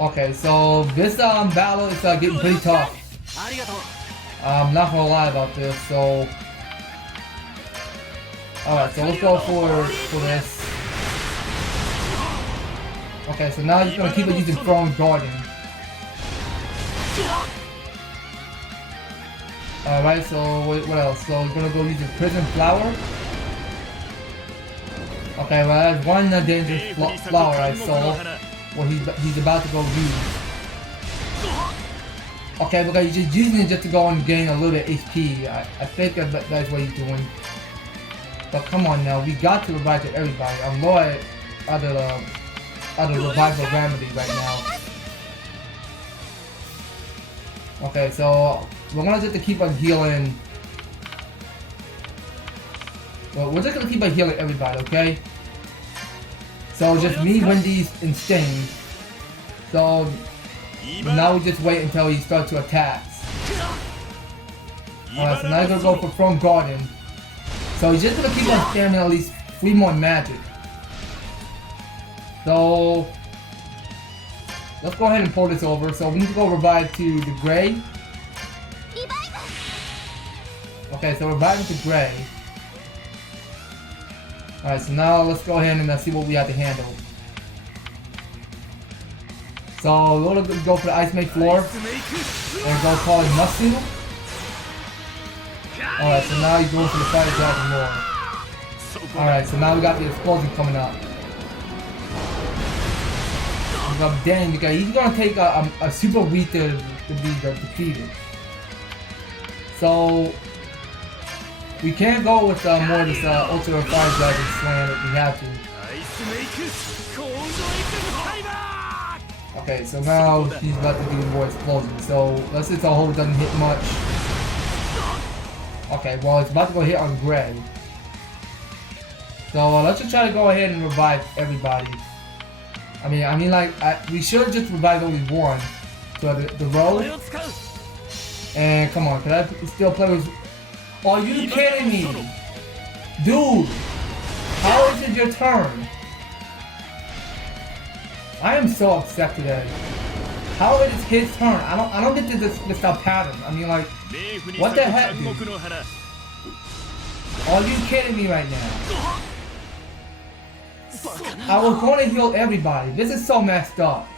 Okay, so this battle is getting pretty tough. I'm not gonna lie about this. So, all right, so let's go for this. Okay, so now he's gonna keep it using throne guarding. Alright, so what else? So he's gonna go using prison flower. Okay, well that's one dangerous flower I saw. What he's about to go use. Okay, because he's just using it just to go and gain a little bit HP. I think that's what he's doing. But come on now, we got to revive to everybody. I'm low at the revival remedy right now. Okay, so we're gonna just keep on healing. Well, we're just gonna keep on healing everybody, okay? So just me, Wendy's, and Sting. So now we just wait until he starts to attack. Alright, so now he's gonna go for Throne Garden. So he's just gonna keep on spamming at least 3 more magic. So let's go ahead and pull this over. So we need to go revive to the Gray. Okay, so reviving to Gray. Alright, so now let's go ahead and see what we have to handle. So we're gonna go for the Ice Mage floor and go call it Natsu. Alright, so now he's going for the Fire Dragon Lore. Alright, so now we got the explosion coming up. Dang, because he's gonna take a super weak to be defeated. So we can't go with more of this Ultra Fire Dragon Slam if we have to. Okay, so now he's about to do more explosions. So let's just hope it doesn't hit much. Okay, well it's about to go hit on Gray. So let's just try to go ahead and revive everybody. I mean, like we should just revive only one. So the row. And come on, can I still play with? Are you kidding me, dude? How is it your turn? I am so upset today. How it is his turn? I don't get this pattern. I mean, like, what the heck, dude? Are you kidding me right now? I was going to heal everybody. This is so messed up.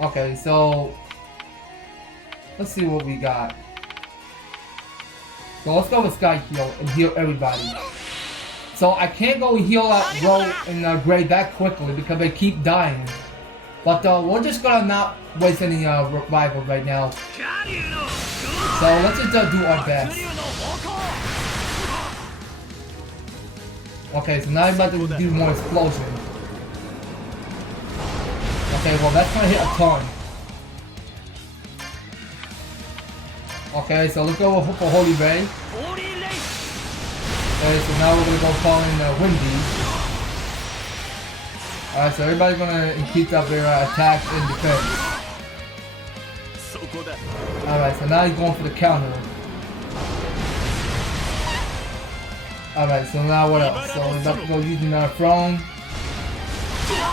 Okay, so let's see what we got. So let's go with Sky Heal and heal everybody. So I can't go heal out Row and Gray that quickly because they keep dying. But we're just gonna not waste any revival right now. So let's just do our best. Okay, so now I'm about to do more explosion. Okay, well that's gonna hit a ton. Okay, so let's go for Holy Ray. Okay, so now we're gonna go call in Windy. Alright, so everybody's gonna keep up their attacks and defense. Alright, so now he's going for the counter. Alright, so now what else? So we're about to go using our Throne.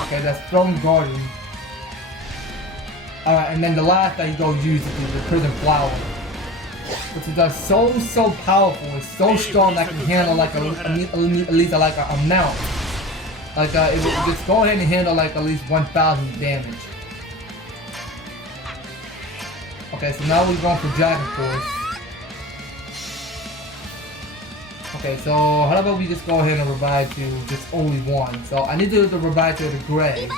Okay, that's Throne Guardian. Alright, and then the last that he's going to use is the Prison Flower. Which is so powerful, it's so strong that can handle like at least like a mount. Like it would just go ahead and handle like at least 1,000 damage. Okay, so now we're going for Dragon Force. Okay, so how about we just go ahead and revive to just only one. So I need to revive to the Gray.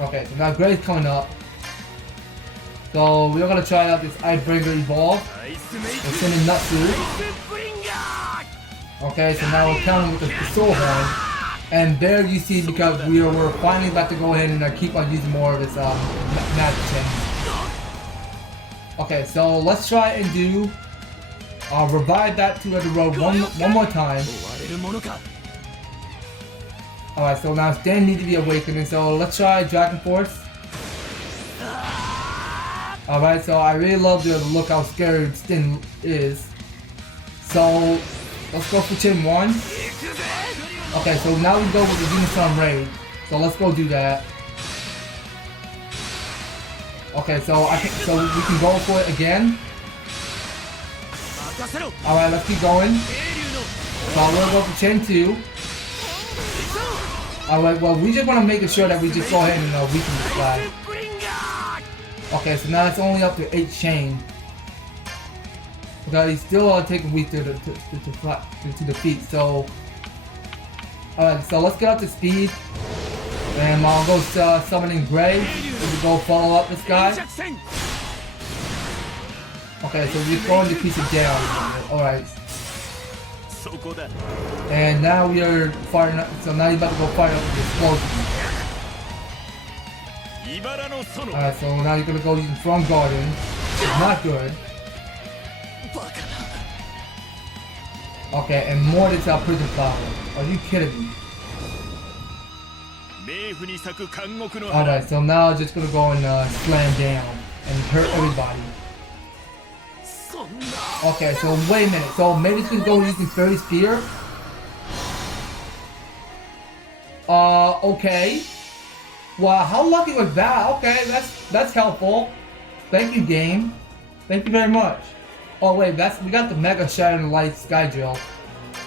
Okay, so now Gray's coming up. So we're gonna try out this Icebringer Evolve. We're sending Natsu. Okay, so now we're counting with the Soul Horn. And there you see, because we're finally about to go ahead and keep on using more of this magic chain. Okay, so let's try and do revive that to the road one more time. Alright, so now Stan needs to be awakening, so let's try Dragon Force. Alright, so I really love the look how scared Stan is. So let's go for Chin 1. Okay, so now we go with the Demon Sun Raid. So let's go do that. Okay, so we can go for it again. Alright, let's keep going. So I'm gonna go for Chain 2. Alright, well we just wanna make sure that we just go ahead and weaken this guy. Okay, so now it's only up to 8 chain. Because he's still taking weak to defeat, so... Alright, so let's get up to speed. And I'll go summoning Gray. We'll go follow up this guy. Okay, so we're going to piece it down. Alright. And now we are firing up, so now he's about to go fire up the explosion. Alright, so now you're gonna go using From Garden. It's not good. Okay, and more than our prison flower. Are you kidding me? Alright, so now I'm just gonna go and slam down and hurt everybody. Okay, so wait a minute. So maybe it's gonna go using Fairy Spear? Okay. Wow, how lucky was that? Okay, that's helpful. Thank you, game. Thank you very much. Oh wait, we got the Mega Shattering Light Sky Drill.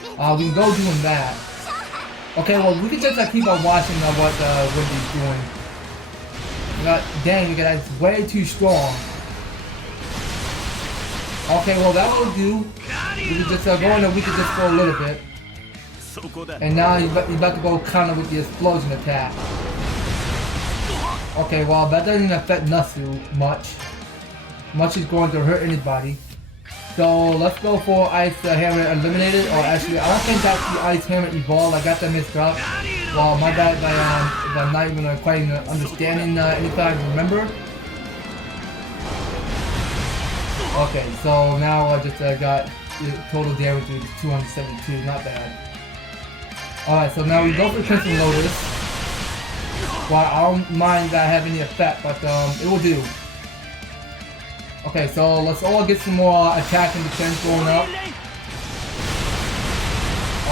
We can go doing that. Okay, well we can just keep on watching what Wendy's doing. Dang, that's way too strong. Okay, well that will do. We can just go in and we can just go a little bit. And now he's about to go counter with the explosion attack. Okay, well that doesn't affect Natsu much. Much is going to hurt anybody. So let's go for Ice Hammer Eliminated, or actually I don't think that's the Ice Hammer Evolved. I got that mixed up. Well, my bad if I'm not even quite understanding anything I remember. Okay, so now I just got total damage to 272, not bad. Alright, so now we go for Crimson Lotus. Well, I don't mind that having any effect, but it will do. Okay, so let's all get some more attack and defense going up.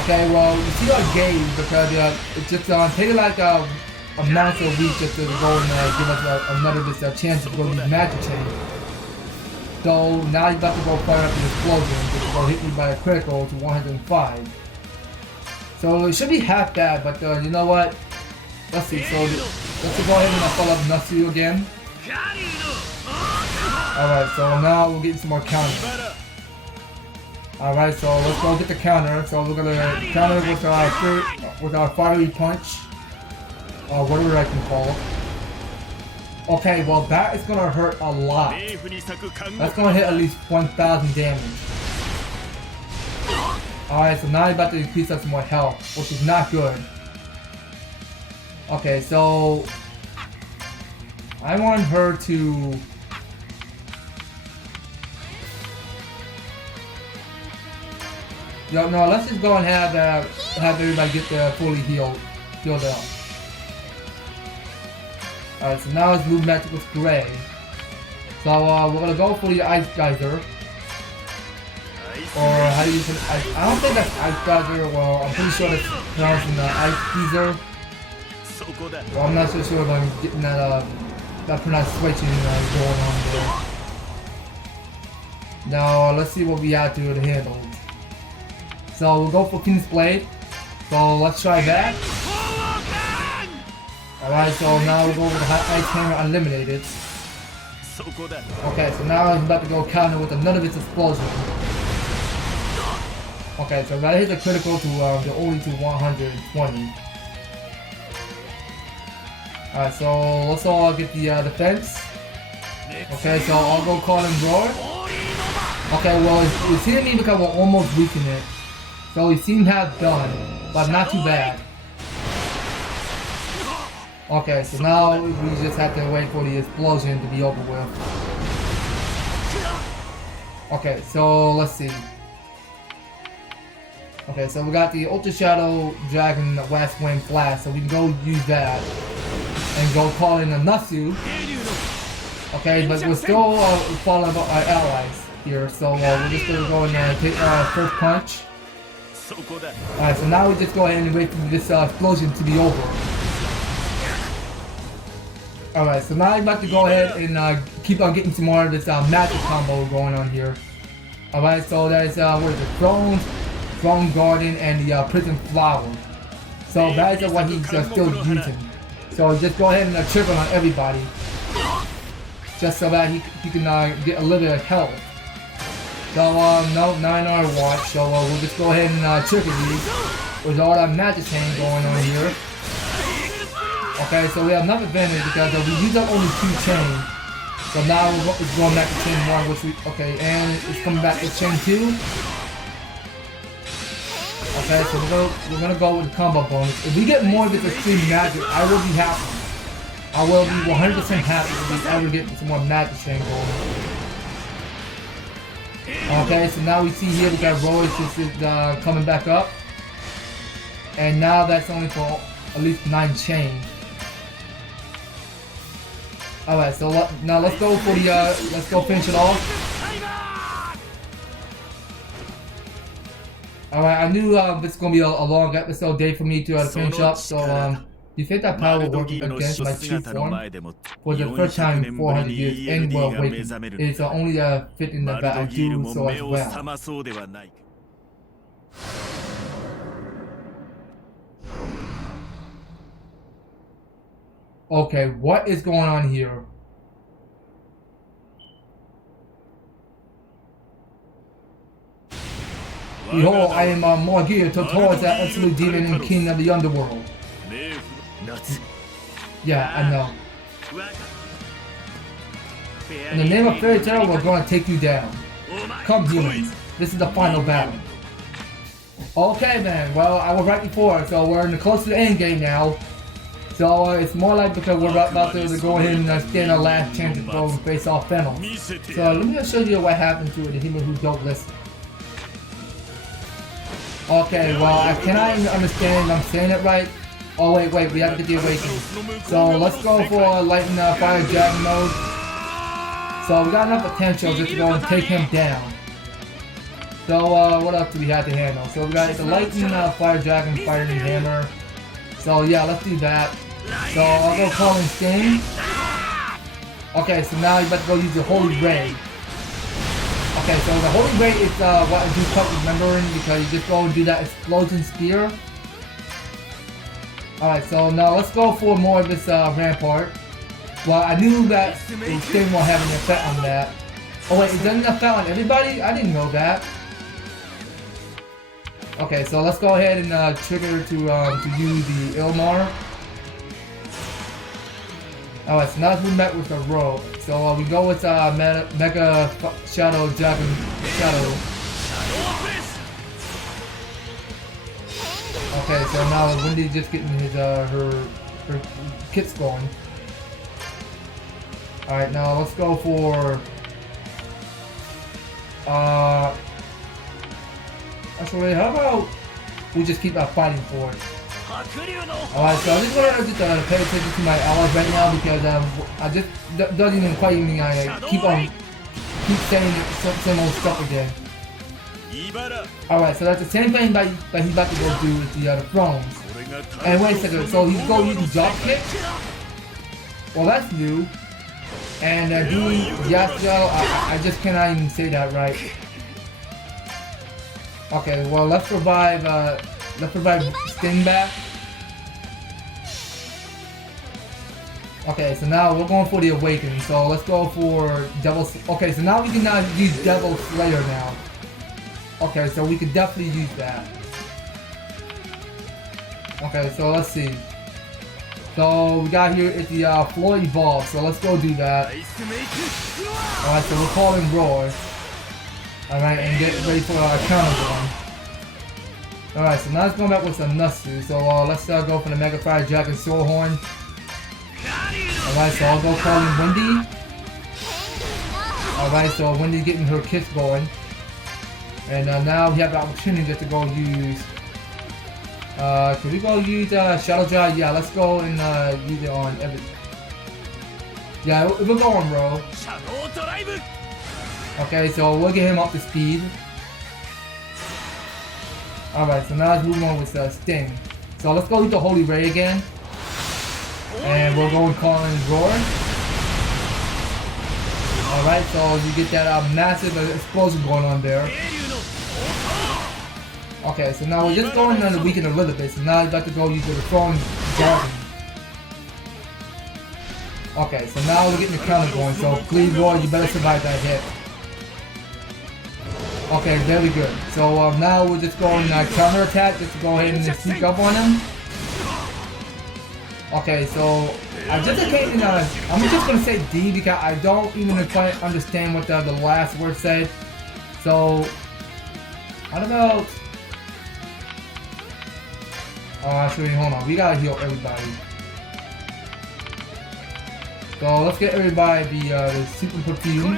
Okay, well, you see our gauge because it's just taking like a month or a week just to go and give us another chance to go use Magic Chain. So now he's about to go fire up the explosion, which will hit me by a critical to 105. So it should be half bad, but you know what? Let's see, so let's go ahead and follow up Natsu again. Alright, so now we'll get some more counters. Alright, so let's go get the counter. So we're gonna counter with our fiery punch. Or whatever I can call it. Okay, well that is gonna hurt a lot. That's gonna hit at least 1,000 damage. Alright, so now you're about to increase us some more health, which is not good. Okay, so I want her to... No, let's just go and have everybody get fully healed up. Alright, so now let's move back to with Gray. So we're gonna go for the Ice Geyser. Or how do you say Ice? I don't think that's Ice Geyser. Well, I'm pretty sure that's pronounced Ice Geyser. Well, I'm not so sure if I'm getting that pronunciation going on there. Now let's see what we have to handle. So we'll go for King's Blade. So let's try that. Alright, so now we'll go with the Ice Hammer Unlimited. Okay, so now I'm about to go counter with another of its explosion. Okay, so that hits a critical to only to 120. Alright, so let's all get the defense. Okay, so I'll go call and roar. Okay, well it's hitting me because we're almost weakening it. So he seemed to have done, but not too bad. Okay, so now we just have to wait for the explosion to be over with. Okay, so let's see. Okay, so we got the Ultra Shadow Dragon West Wind Flash, so we can go use that and go call in a Natsu. Okay, but we're still following our allies here, so we're just gonna go and take our first punch. Alright, so now we just go ahead and wait for this explosion to be over. Alright, so now I'm about to go ahead and keep on getting some more of this magic combo going on here. Alright, so there's what is it? Throne Garden and the Prison Flower. So that is what he's still using. So just go ahead and trigger on everybody. Just so that he can get a little bit of health. So no, 9-hour watch, so we'll just go ahead and trigger these with all that magic chain going on here. Okay, so we have another advantage because we used up only 2 chains. So now it's going back to chain 1, which we, okay, and it's coming back to chain 2. Okay, so we're gonna go with the combo bonus. If we get more of this extreme magic, I will be happy. I will be 100% happy if we ever get some more magic chain going. Okay, so now we see here we got Royce just coming back up. And now that's only for at least 9 chain. Alright, so now let's go for the let's go finish it off. Alright, I knew this is gonna be a long episode day for me to finish up, so you think that power will work against my true form? For the first time in 400 years, any world awakened. It is only fitting that I do so as well. Okay, what is going on here? Behold, I am Mard Geer, towards that absolute demon and king of the underworld. Yeah, I know. In the name of Fairy Tale, we're going to take you down. Come, humans. This is the final battle. Okay, man. Well, I was right before, so we're in the close to the end game now. So it's more like because we're about to go ahead and stand our last chance to go and face off Fennel. So let me just show you what happened to the humans who don't listen. Okay, well, I cannot even understand if I'm saying it right. Oh wait, we have to get the awakening. So let's go for lightning fire dragon mode. So we got enough potential just to go and take him down. So what else do we have to handle? So we got the lightning fire dragon fighting hammer. So yeah, let's do that. So I'll go call in Sting. Okay, so now you're about to go use the Holy Ray. Okay, so the Holy Ray is what I do cut remembering because you just go and do that explosion spear. Alright, so now let's go for more of this rampart. Well, I knew that the Sting won't have an effect on that. Oh wait, it doesn't effect on everybody? I didn't know that. Okay, so let's go ahead and trigger to use the Ilmar. Alright, so now we met with a rogue. So we go with Mega Shadow Dragon Shadow. Okay, so now Wendy's just getting his her kits going. Alright, now let's go for actually, how about we just keep fighting for it? Alright, so I'm just gonna pay attention to my allies right now because I just doesn't even quite even keep saying the same old stuff again. Alright, so that's the same thing that he's about to go do with the thrones. And wait a second, so he's going to use the drop kick? Well, that's new. And doing Yasuo, I just cannot even say that right. Okay, well let's revive Sting back. Okay, so now we're going for the Awakening. So let's go for Devil. Okay, so now we can use Devil Slayer now. Okay, so we can definitely use that. Okay, so let's see. So we got here is the Floor Evolve. So let's go do that. Alright, so we're calling Roar. Alright, and get ready for our counter one. Alright, so now it's going back with some Natsu. So let's go for the Mega Fire Dragon Soul Horn. Alright, so I'll go call in Wendy. Alright, so Wendy's getting her kiss going. And now we have the opportunity just to go use. Can we go use Shadow Drive? Yeah, let's go and use it on everything. Yeah, we'll go on Rogue. Okay, so we'll get him up to speed. Alright, so now let's move on with Sting. So let's go with the Holy Ray again. And we'll go and call in Roar. Alright, so you get that massive explosion going on there. Okay, so now we're just going on the weaken a little bit. So now I'm about to go use the Throwing Dragon. Okay, so now we're getting the counter going. So please, Roar, you better survive that hit. Okay, very good. So now we're just going counter attack just to go ahead and sneak up on him. Okay, so I'm just gonna say D because I don't even quite understand what the last word said. So what about? Actually, hold on. We gotta heal everybody. So let's get everybody the super perfume.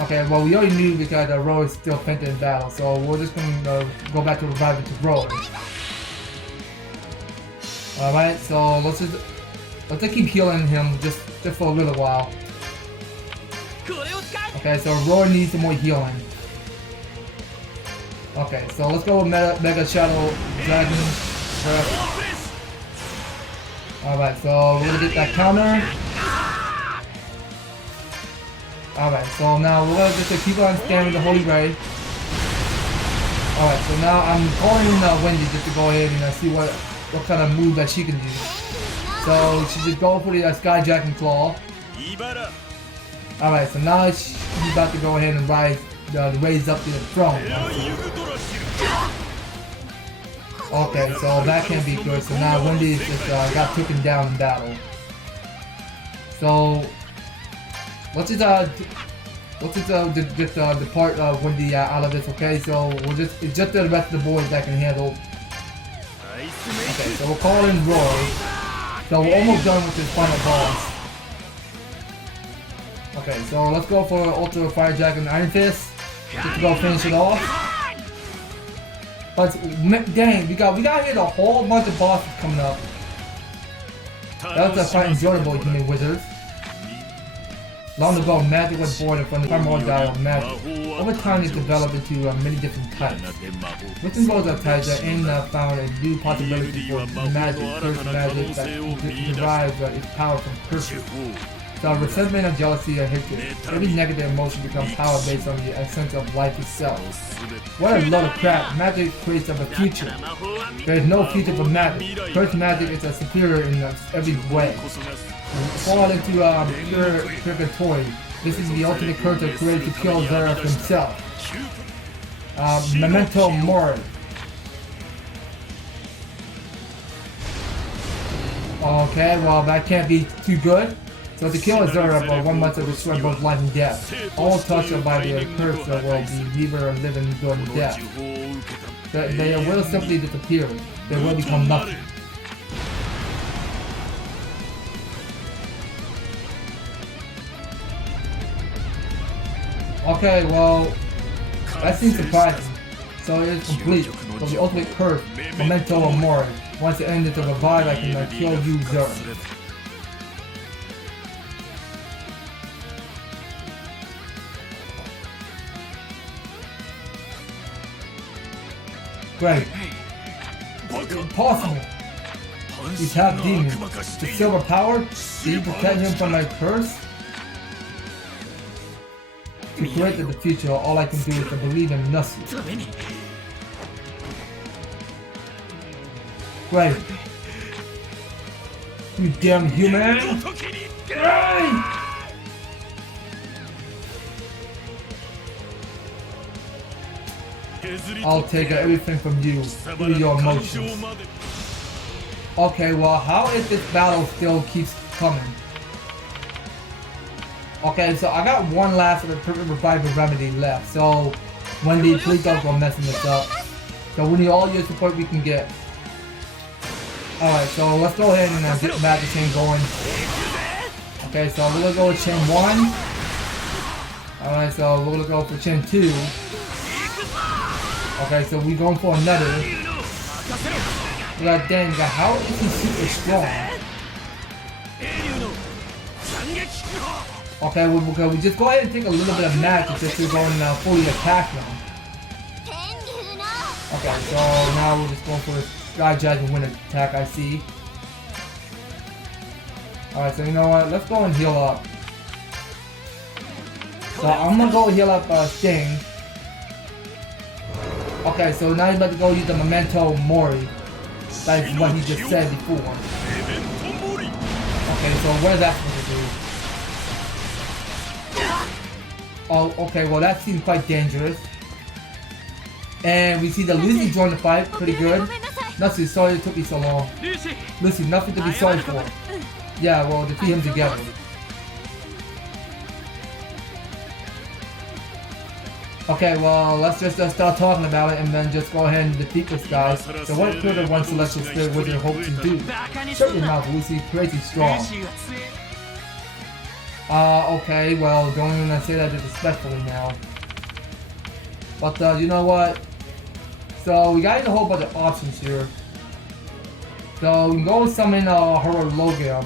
Okay, well we already knew because Rogue is still fainted in battle, so we're just gonna go back to revive it to Rogue. Alright, so let's just keep healing him just for a little while. Okay, so Roar needs some more healing. Okay, so let's go with Mega Shadow Dragon. Alright, so we're gonna get that counter. Alright, so now we're gonna just keep on spamming the Holy Ray. Alright, so now I'm calling in Wendy just to go ahead and see what kind of move that she can do. So she just go for the Skyjacking Claw. Alright, so now she's about to go ahead and raise up to the throne. Okay, so that can't be good. So now Wendy just got taken down in battle. So let's just depart Wendy out of this. Okay, so it's just the rest of the boys that can handle. Okay, so we'll call in Roy. So we're almost done with this final boss. Okay, so let's go for Ultra Fire Jack and Iron Fist. Just to go finish it off. But dang, we got hit a whole bunch of bosses coming up. That was quite enjoyable, human wizards. Long ago, magic was born from the primordial magic. Over time, it developed into many different types. Within those types, the end found a new possibility for magic, cursed magic that derives its power from curses. So resentment and jealousy are hatred. Every negative emotion becomes power based on the essence of life itself. What a load of crap. Magic creates a future. There is no future for magic. Cursed magic is superior in every way. Fall into purgatory. This is the ultimate curse created to kill Zeref himself. Memento Mori. Okay, well that can't be too good. So to kill Zeref, one must destroy both life and death. All touched by the curse will be neither living nor death. They will simply disappear. They will become nothing. Okay, well, that seems surprising. So it is complete. So the ultimate curse, Memento Mori. Once it ends to revive, I can kill you, Zeref. Great. Impossible. He's half demon. The silver power? Did you protect him from my curse? To create the future, all I can do is to believe in Natsu. Great. You damn human! Great! I'll take everything from you, through your emotions. Okay, well, how if this battle still keeps coming? Okay, so I got one last revival remedy left, so Wendy, please don't go messing this up. So we need all your support we can get. Alright, so let's go ahead and get Magic Chain going. Okay, so we're gonna go with Chain 1. Alright, so we're gonna go for chin 2. Okay, so we're going for another. God dang, how is he super strong? Okay, we just go ahead and take a little bit of magic just to go and fully attack him. Okay, so now we're just going for a Sky Dragon Wind attack, I see. Alright, so you know what? Let's go and heal up. So I'm gonna go heal up Sting. Okay, so now you're about to go use the Memento Mori. That's what he just said before. Okay, so what is that supposed to do? Oh, okay, well that seems quite dangerous. And we see the Lucy join the fight, pretty good. Natsu, sorry it took me so long. Lucy, nothing to be sorry for. Yeah, well, defeat him together. Okay, well, let's just start talking about it and then just go ahead and defeat this guy. So what could a one celestial spirit wizard hope to do? Shut your mouth, Lucy. Crazy strong. Okay, well, don't even say that disrespectfully now. But, you know what? So, we got a whole bunch of options here. So, we can go summon Horologium.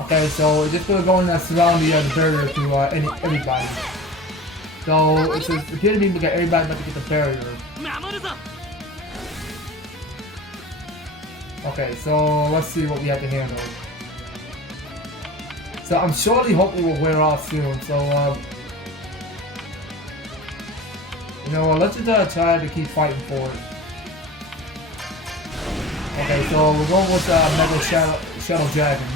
Okay, so just gonna go and surround the barrier to everybody. So, it appears to me we got everybody about to get the barrier. Okay, so let's see what we have to handle. So, I'm surely hoping it will wear off soon. So, you know, let's just try to keep fighting for it. Okay, so we're going with Mega Shadow Dragon.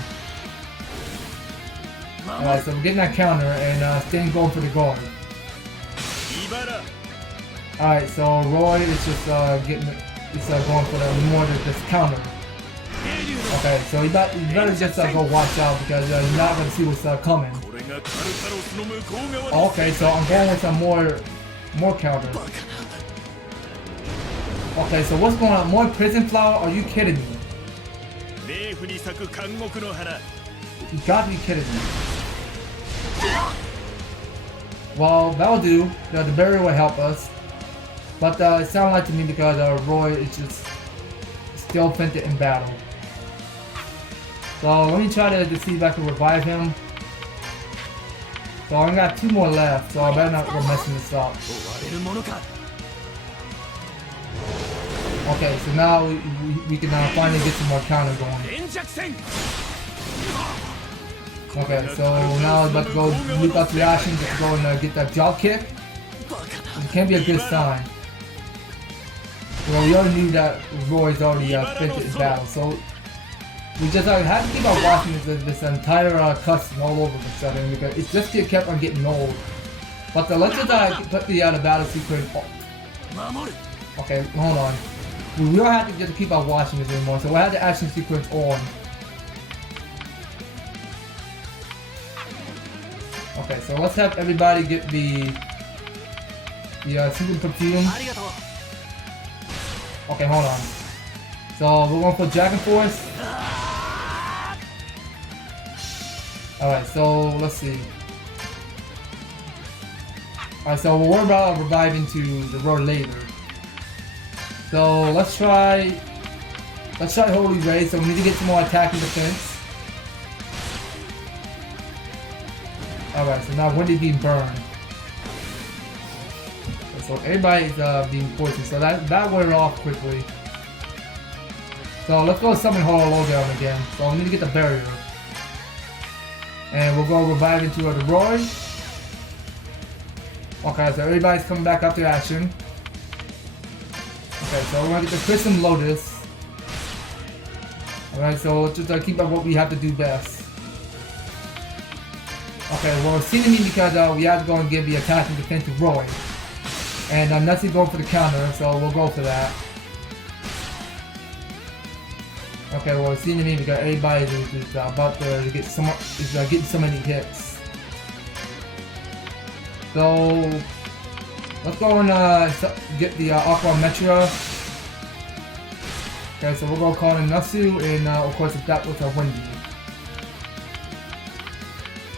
Alright, so we're getting that counter and Sting going for the guard. Alright, so Roy is just going for the more than this counter. Okay, so you better just go watch out because you're not gonna see what's coming. Okay, so I'm going with some more counters. Okay, so what's going on? More prison flower? Are you kidding me? You gotta be kidding me. Well, that'll do. The barrier will help us. But it sounds like to me because Roy is just still fainted in battle. So let me try to see if I can revive him. So I only got 2 more left, so I better not go messing this up. Okay, so now we can finally get some more counter going. Okay, so now I'm about to go loop up the options to go and get that jaw kick. It can be a good sign. Well, we already knew that Roy's already finished in battle, so we just have to keep on watching this entire cutscene all over the sudden because it just kept on getting old. But let's just put the battle sequence. Okay, hold on. We don't have to just keep on watching this anymore, so we'll have the action sequence on. Okay, so let's have everybody get the super perfume. Okay, hold on. So we're going for Dragon Force. Alright, so let's see. Alright, so we'll worry about reviving to the road later. So let's try Holy Ray, so we need to get some more attack and defense. Alright, so now Wendy being burned. So everybody's being poisoned, so that wore off quickly. So let's go summon Horologium again. So we need to get the barrier. And we'll go revive into the Roy. Okay, so everybody's coming back up to action. Okay, so we're gonna get the Crystal Lotus. Alright, so let's just keep up what we have to do best. Okay, well, it's seeming because we have to go and give the attack and defense to Roy. And Natsu going for the counter, so we'll go for that. Okay, well, it seems to me because everybody is about to get getting so many hits. So let's go and get the Aqua Metra. Okay, so we'll go call in Natsu, and of course if that was a Wendy.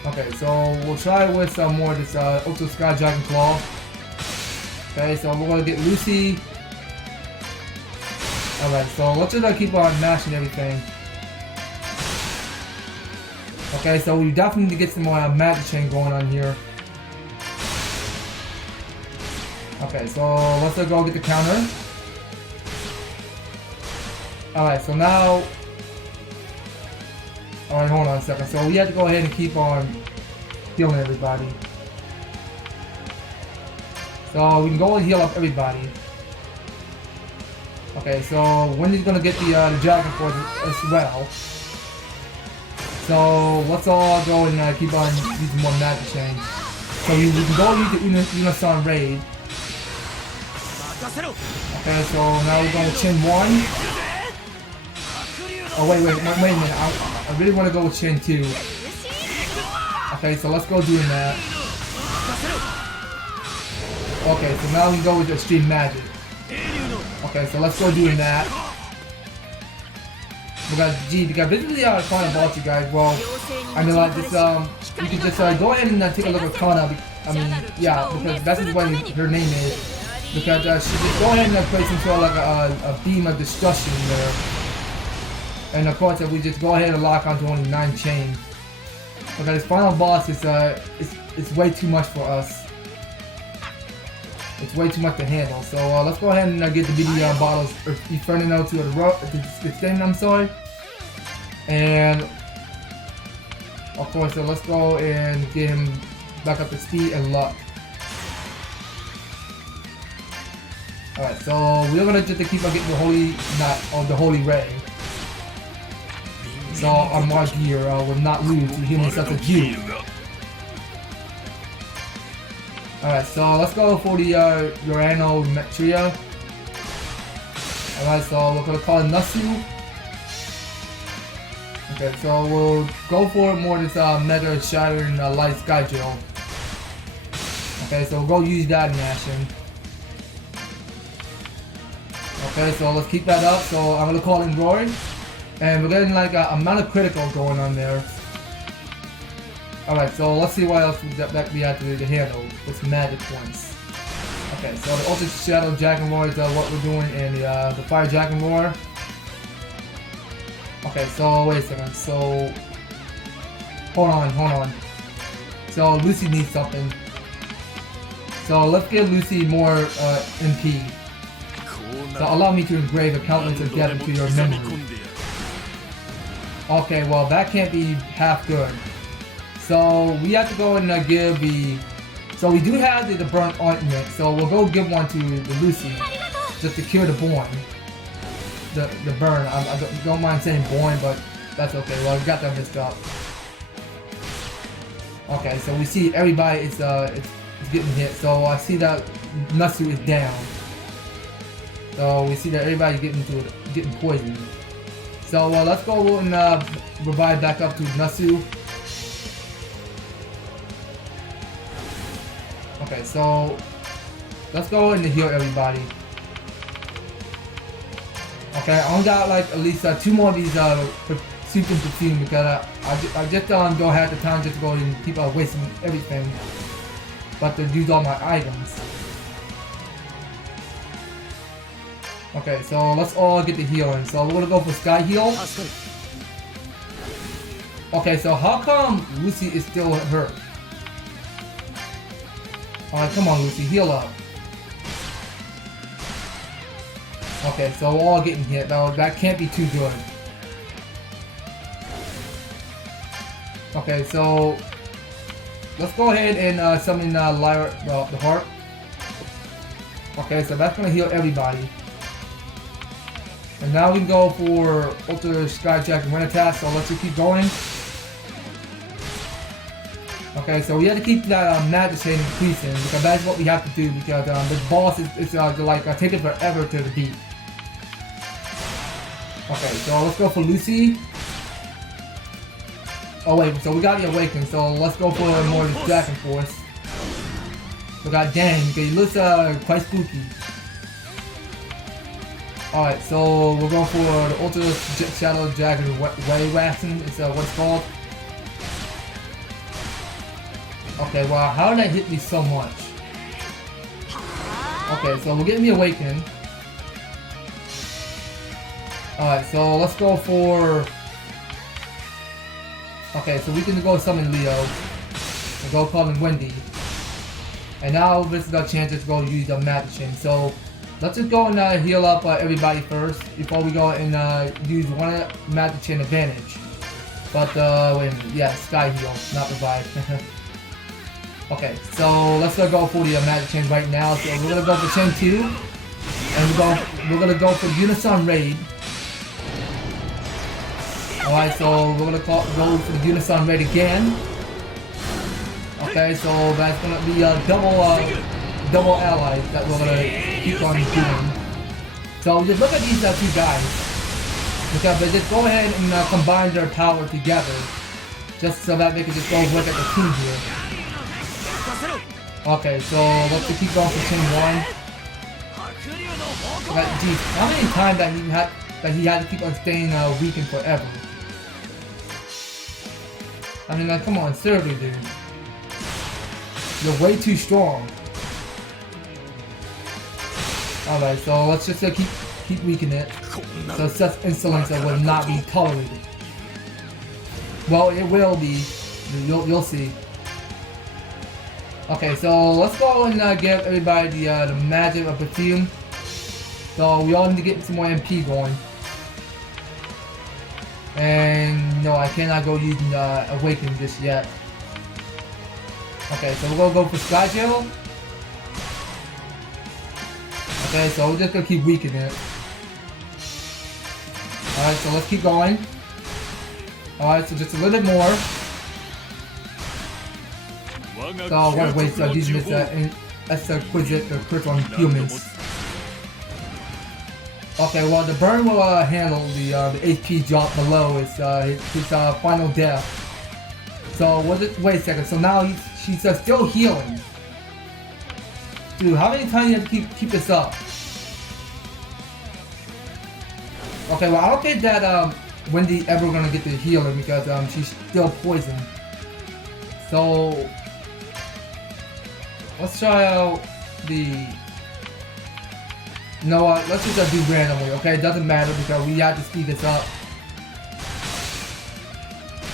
Okay, so we'll try with some more of this Ultra Sky Dragon Claw. Okay, so we're gonna get Lucy. Alright, so let's just keep on mashing everything. Okay, so we definitely need to get some more magic chain going on here. Okay, so let's go get the counter. Alright, so now... Alright, hold on a second. So we have to go ahead and keep on healing everybody. So we can go and heal up everybody. Okay, so Wendy's gonna get the Dragon Force as well. So let's all go and keep on using more magic chain. So we can go use the Unisonic Raid. Okay, so now we're going to Chin 1. Oh wait a minute, I really want to go with Chin 2. Okay, so let's go doing that. Okay, so now we can go with Extreme Magic. Okay, so let's go doing that. Because this is the final boss, you guys. Well, I mean, like this, you can just go ahead and take a look at Kana. I mean, yeah, because that's just what her name is. Because she just go ahead and place into like a beam of destruction there. And of course, we just go ahead and lock onto only 9 chains. Because this final boss is it's way too much for us. It's way too much to handle. So let's go ahead and get the BD bottles Inferno to the extend, I'm sorry. And of course, so let's go and get him back up to speed and luck. Alright, so we're gonna just keep on getting the holy ray. So our Mard Geer will not lose to human such as you. Alright, so let's go for the Uranometria. Alright, so we're gonna call it Natsu. Okay, so we'll go for more this Mega Shattering Light Sky Gel. Okay, so we'll go use that in action. Okay, so let's keep that up. So I'm gonna call in Rory. And we're getting like a amount of critical going on there. Alright, so let's see what else that we have to handle with magic points. Okay, so the Ultra Shadow Dragon Roar is what we're doing, and the Fire Dragon Roar. Okay, so wait a second. So hold on. So Lucy needs something. So let's give Lucy more MP. So allow me to engrave a countenance of death into your memory. Okay, well that can't be half good. So we have to go and give the... So we do have the burnt ointment, so we'll go give one to the Lucy, just to cure the burn. The burn. I don't mind saying burn, but that's okay. Well, we got that mixed up. Okay, so we see everybody is getting hit. So I see that Natsu is down. So we see that everybody's getting poisoned. So let's go and revive back up to Natsu. Okay, so let's go and heal everybody. Okay, I only got like at least 2 more of these soup and perfume because I just don't have the time just to go and keep wasting everything, but to use all my items. Okay, so let's all get the healing. So we're gonna go for Sky Heal. Okay, so how come Lucy is still hurt? Alright, come on Lucy, heal up. Okay, so we're all getting hit. Though that can't be too good. Okay, so let's go ahead and summon Lyra, the heart. Okay, so that's gonna heal everybody. And now we can go for Ultra Skyjack and Renatas, so let's just keep going. Okay, so we have to keep that magic chain increasing because that's what we have to do because the boss is like taking forever to beat. Okay, so let's go for Lucy. Oh wait, so we got the Awaken, so let's go for more of the Dragon Force. We got Dang, okay, he looks quite spooky. Alright, so we're going for the Ultra Shadow Dragon Way Waxing, it's what it's called. Okay, well, how did that hit me so much? Okay, so we're getting the awaken. Alright, so let's go for... Okay, so we can go summon Leo. And go call him Wendy. And now this is our chance to go use the magician. So let's just go and heal up everybody first before we go and use one magician advantage. But wait a minute, yeah, sky heal, not revive. Okay, so let's go for the magician right now. So we're gonna go for Chain 2, and we're gonna go for Unison Raid. Alright, so we're gonna go for the Unison Raid again. Okay, so that's gonna be a double allies that we're gonna keep on doing. So just look at these two guys, because they just go ahead and combine their power together, just so that they can just go look at the team here. Okay, so let's just keep going for Chain 1. Like, geez, how many times that he had to keep on staying weakened forever? I mean, like, come on, seriously, dude. You're way too strong. Alright, so let's just keep weakening it. So such insolence will not be tolerated. Well, it will be. You'll see. Okay, so let's go and give everybody the magic of perfume. So we all need to get some more MP going. And no, I cannot go using awaken just yet. Okay, so we're gonna go for Sky Gel. Okay, so we're just gonna keep weakening it. Alright, so let's keep going. Alright, so just a little bit more. So what waste of using this exquisite crit on humans. Okay, well the burn will handle the HP drop below his final death. So wait a second. So now she's still healing. Dude, how many times do you have to keep this up? Okay, well I don't think that Wendy ever gonna get the healer because she's still poisoned. So let's try out the. You know what? Let's just do randomly. Okay, it doesn't matter because we have to speed this up.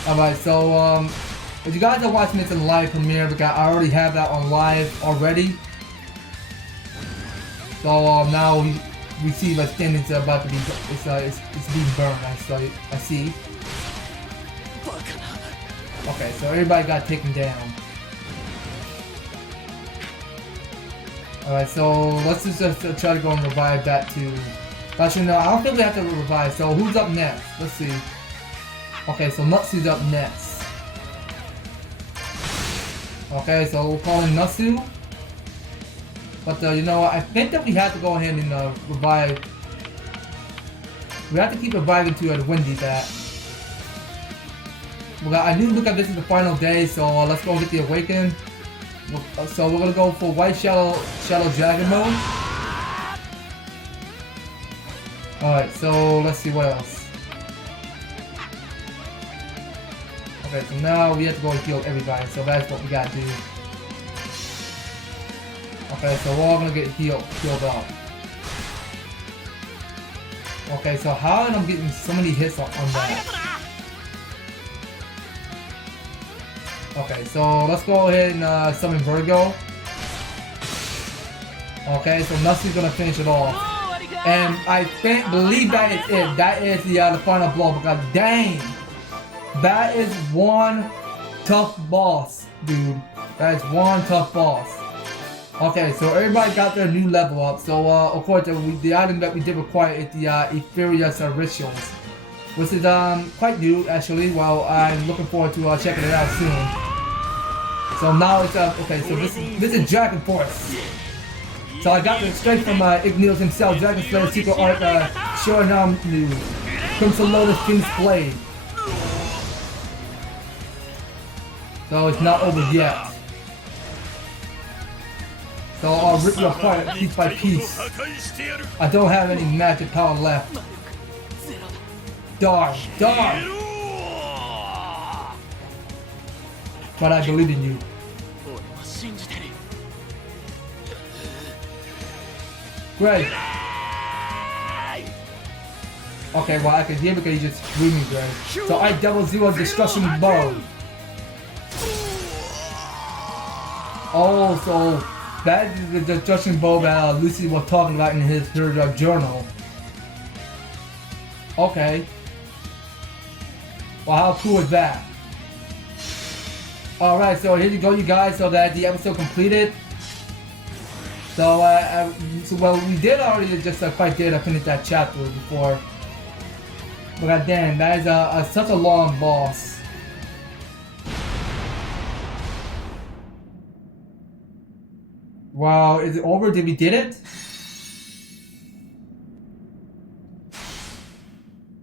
Alright, so if you guys are watching this in live premiere, because I already have that on live already. So now we see the skin is about to be it's being burned. I see. Okay, so everybody got taken down. Alright, so let's just try to go and revive that too. Actually, no, I don't think we have to revive. So who's up next? Let's see. Okay, so Natsu's up next. Okay, so we'll call him Natsu. But you know what? I think that we have to go ahead and revive. We have to keep reviving to Wendy that. I need to look at this as the final day, so let's go get the awaken. So we're gonna go for White Shadow Dragon mode. Alright, so let's see what else. Okay, so now we have to go and heal everybody, so that's what we gotta do. Okay, so we're all gonna get healed up. Okay, so how am I getting so many hits on that? Okay, so let's go ahead and summon Virgo. Okay, so Natsu's gonna finish it off. And I believe that is it. That is the final blow, because dang! That is one tough boss, dude. That is one tough boss. Okay, so everybody got their new level up. So of course the item that we did require is the Epherious Rituals, which is quite new actually. Well, I'm looking forward to checking it out soon. So now it's okay. So this is Dragon Force. So I got this straight from Igneos himself, Dragon Slayer Secret Art Shorinam New Crimson Lotus King's Blade. So it's not over yet. So I'll rip you apart piece by piece. I don't have any magic power left. Darn. But I believe in you. Great. Okay, well I can hear because he's just screaming great. So I double zero destruction bow. Oh, so that is the destruction bow that Lucy was talking about in her journal. Okay. Well, how cool is that? Alright, so here you go, you guys. So that the episode completed. So, well, we did already just quite did finish that chapter before. But goddamn, that is such a long boss. Wow, is it over? Did we did it?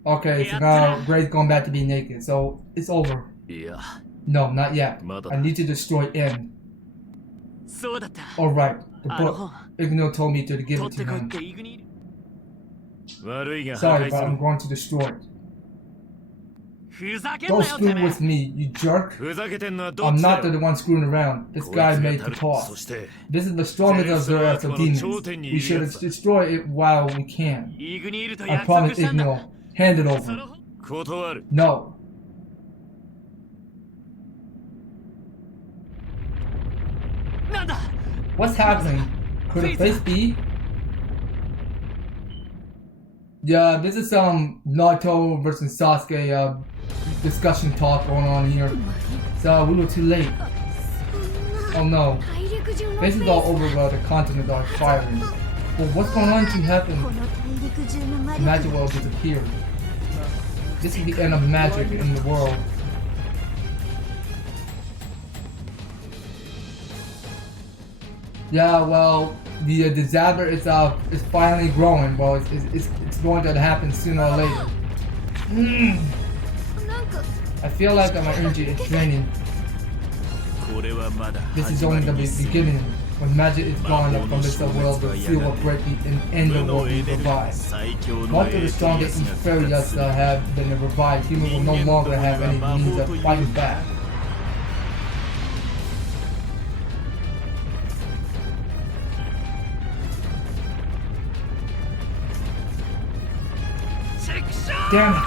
Okay, so now Gray's going back to be naked, so it's over. Yeah. No, not yet. I need to destroy N. Alright, the book. Igno told me to give it to him. Sorry, but I'm going to destroy it. Don't screw with me, you jerk. I'm not the one screwing around. This guy made the toss. This is the strongest of the demons. We should destroy it while we can. I promise, Igno. Hand it over. No. What's happening? Could a place be? Yeah, this is some Naruto versus Sasuke discussion talk going on here. So we were too late. Oh no. This is all over the continent are firing. Well, what's going on to happen? Magic will disappear. This is the end of magic in the world. Yeah, well, the disaster is finally growing. Well, it's going to happen sooner or later. I feel like my energy is draining. This is only the beginning. When magic is gone from this world, the seal will break and end the world will revive. Once the strongest inferiors have been revived, humans will no longer have any means of fighting back. Damn it!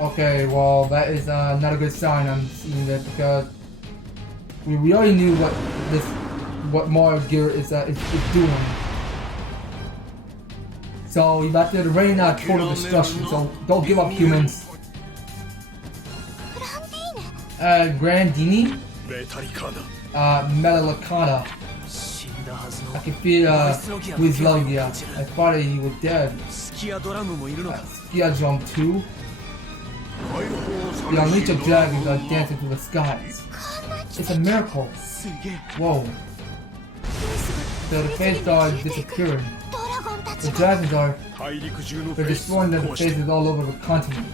Okay, well that is not a good sign. I'm seeing that because we already knew what Mard Geer is doing. So he's about to rain out total destruction. So don't give up, humans. Grandini. Metallicana. I can feel Wizlogia. I thought he was dead. Skia Drum 2. The unleash of dragons are dancing through the skies. It's a miracle. Whoa. So the faces are disappearing. The dragons are they're destroying the faces all over the continent.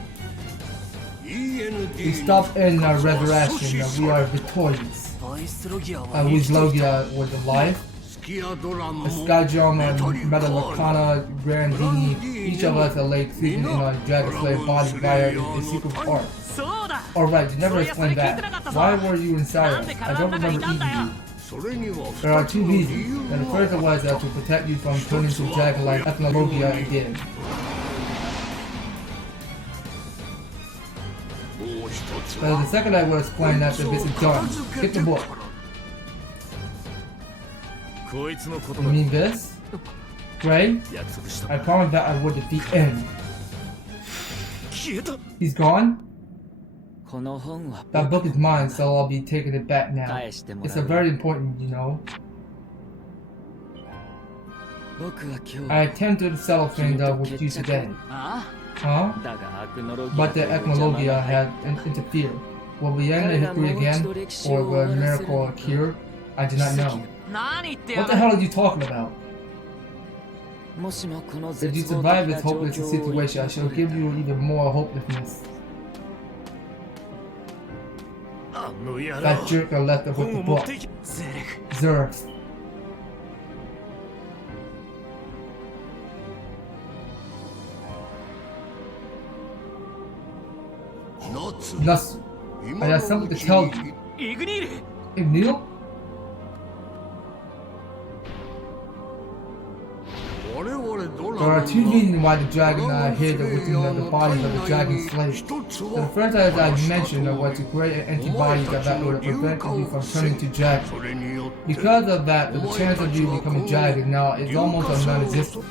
We stopped in our resurrection. We are victorious. Wizlogia was alive. Skydrum and Metallicana, Grandini, each of us are laid sleeping in our dragon slave body via a secret heart. Alright, you never explained that. Why were you inside us? I don't remember eating you. There are two reasons, and the first was to protect you from turning to dragon like Ethnologia again. The second I will explain after this is done. Get the book. You mean this? Gray? I promised that I would defeat N. He's gone? That book is mine, so I'll be taking it back now. It's a very important, you know. I attempted to settle things with you today. Huh? But the Ethnologia had interfered. Will we end the history again? Or will a miracle occur? I do not know. What the hell are you talking about? If you survive this hopeless situation, I shall give you even more hopelessness. That jerk left with the book. Zerf. Natsu, I have something to tell you. Ignil? There are two reasons why the dragon hid within the bodies of the dragon slaves. The first, as I mentioned, was to create an antibody that would prevent you from turning to dragon. Because of that, the chance of you becoming dragon now is almost non-existent.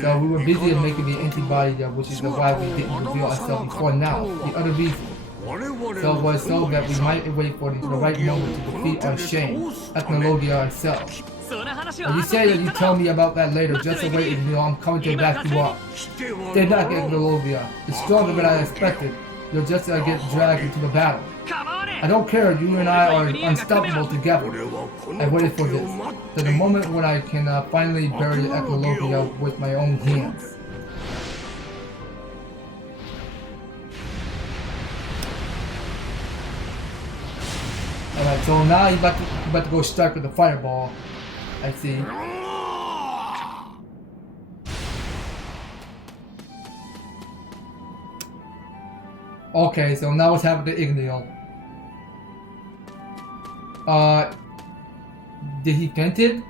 So we were busy making the antibody, which is why we didn't reveal ourselves before now. The other reason. So it was so that we might wait for the right moment to defeat our shame, Ethnologia ourselves. But you say that you tell me about that later, just so wait, I'm coming to back you up. Stay back, Ethnologia. It's stronger than I expected. You'll just get dragged into the battle. I don't care, you and I are unstoppable together. I waited for this, to the moment when I can finally bury the Ethnologia with my own hands. Alright, so now you're about to go strike with the fireball. I see. Okay, so now what's happened to Ignil? Did he faint it?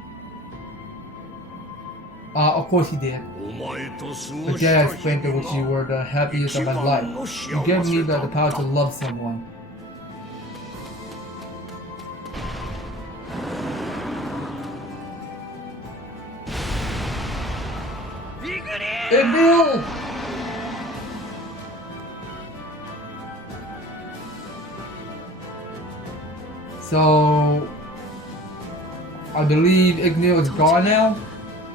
Of course he did. The day I fainted with you were the happiest of my life. You gave me the power to love someone. Ignil! So, I believe Ignil is gone now?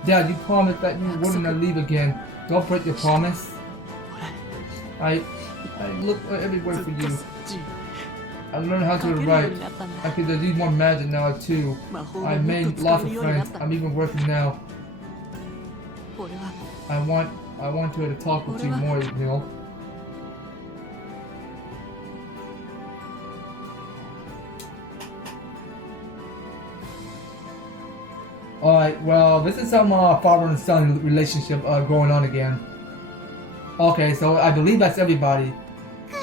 Dad, you promised that you wouldn't leave again. Don't break your promise. I looked everywhere for you. I learned how to write. I could do more magic now too. I made lots of friends. I'm even working now. I want her to talk with you more, Ignil. Alright, well, this is some father and son relationship going on again. Okay, so I believe that's everybody.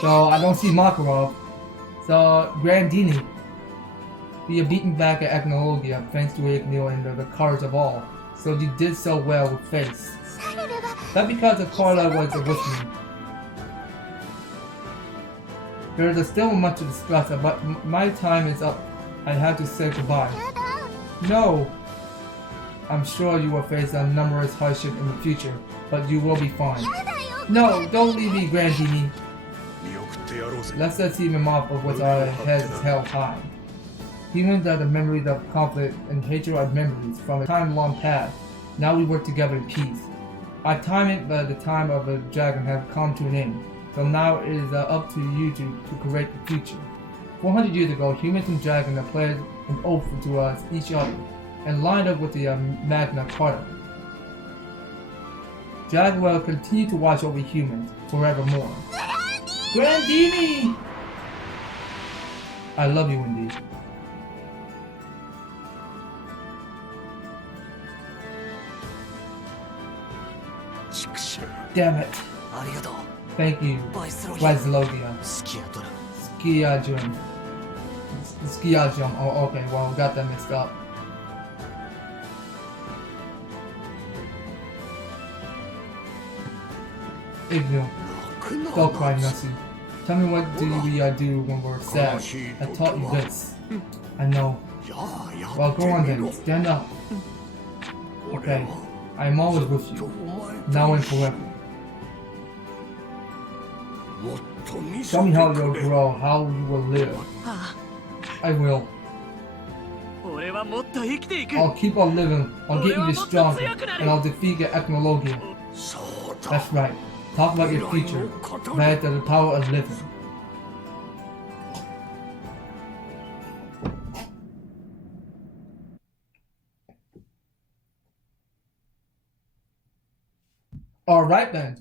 So I don't see Makarov. So, Grandini. We are beaten back at Ethnologia thanks to Ignil and the courage of all. So you did so well with face. That because of Carla was with me. There is still much to discuss, but my time is up. I have to say goodbye. No! I'm sure you will face a numerous hardship in the future, but you will be fine. No, don't leave me, Grandini. Let's just see him off with our heads held high. Humans are the memories of conflict and hatred are memories from a time long past. Now we work together in peace. Our time the time of the dragon have come to an end, so now it is up to you to create the future. 400 years ago, humans and dragons have pledged an oath to us each other, and lined up with the Magna Carta. Dragon will continue to watch over humans forevermore. Grandini! I love you indeed. Damn it. Thank you, Vicelogia. Skiajum. Oh, okay, well, we got that mixed up. Ignil. Don't cry, Natsu. Tell me what do we do when we're sad. I taught you this. I know. Well, go on then. Stand up. Okay. I'm always with you. Now and forever. Tell me how you'll grow, how you will live. I will. I'll keep on living. I'll get you stronger, and I'll defeat the Ethnologia. That's right. Talk about your future. That is the power of living. Alright then.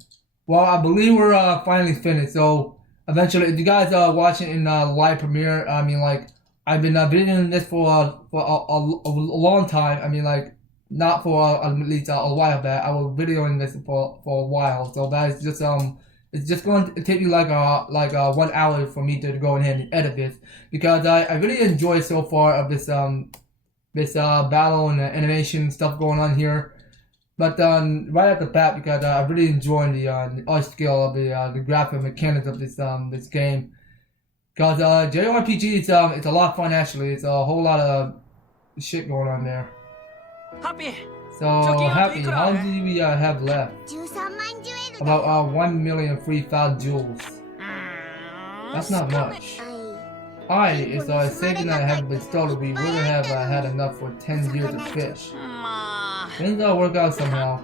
Well, I believe we're finally finished. So eventually, if you guys are watching in live premiere, I mean, like, I've been videoing this for a long time. I mean, like, not for at least a while back. I was videoing this for a while. So that is just It's just going to take me like 1 hour for me to go ahead and edit this because I really enjoy so far of this battle and animation stuff going on here. But right at the bat, because I really enjoy the art skill of the graphic mechanics of this game. Because JRPG, it's a lot of fun actually. It's a whole lot of shit going on there. Happy. So Happy, how long do we have left? About 1,003,000 jewels. That's not much. Is saving that I haven't been stolen. We wouldn't have had enough for 10 years of fish. Things will work out somehow.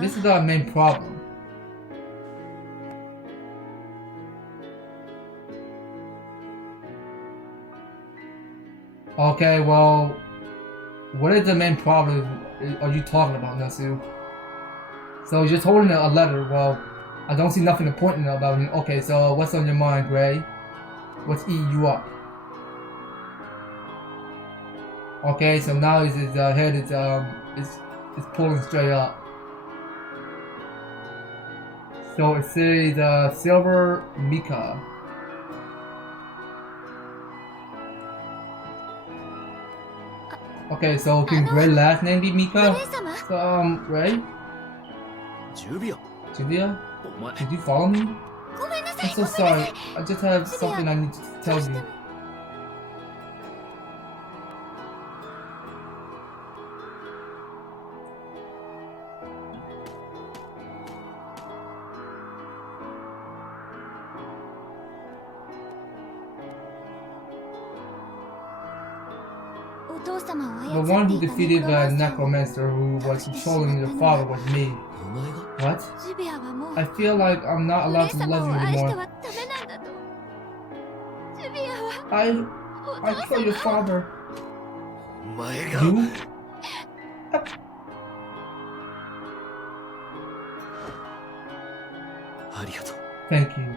This is our main problem. Okay, well, what is the main problem are you talking about, Natsu? So you're just holding a letter. Well, I don't see nothing important about it. Okay, so what's on your mind, Gray? What's eating you up? Okay, so now his head is pulling straight up. So it says Silver Mika. Okay, so can Gray last name be Mika? So Gray? Juvia? Did you follow me? I'm so sorry. I just have something I need to tell you. The one who defeated the necromancer who was controlling your father was me. What? I feel like I'm not allowed to love you anymore. I killed your father. You? Thank you.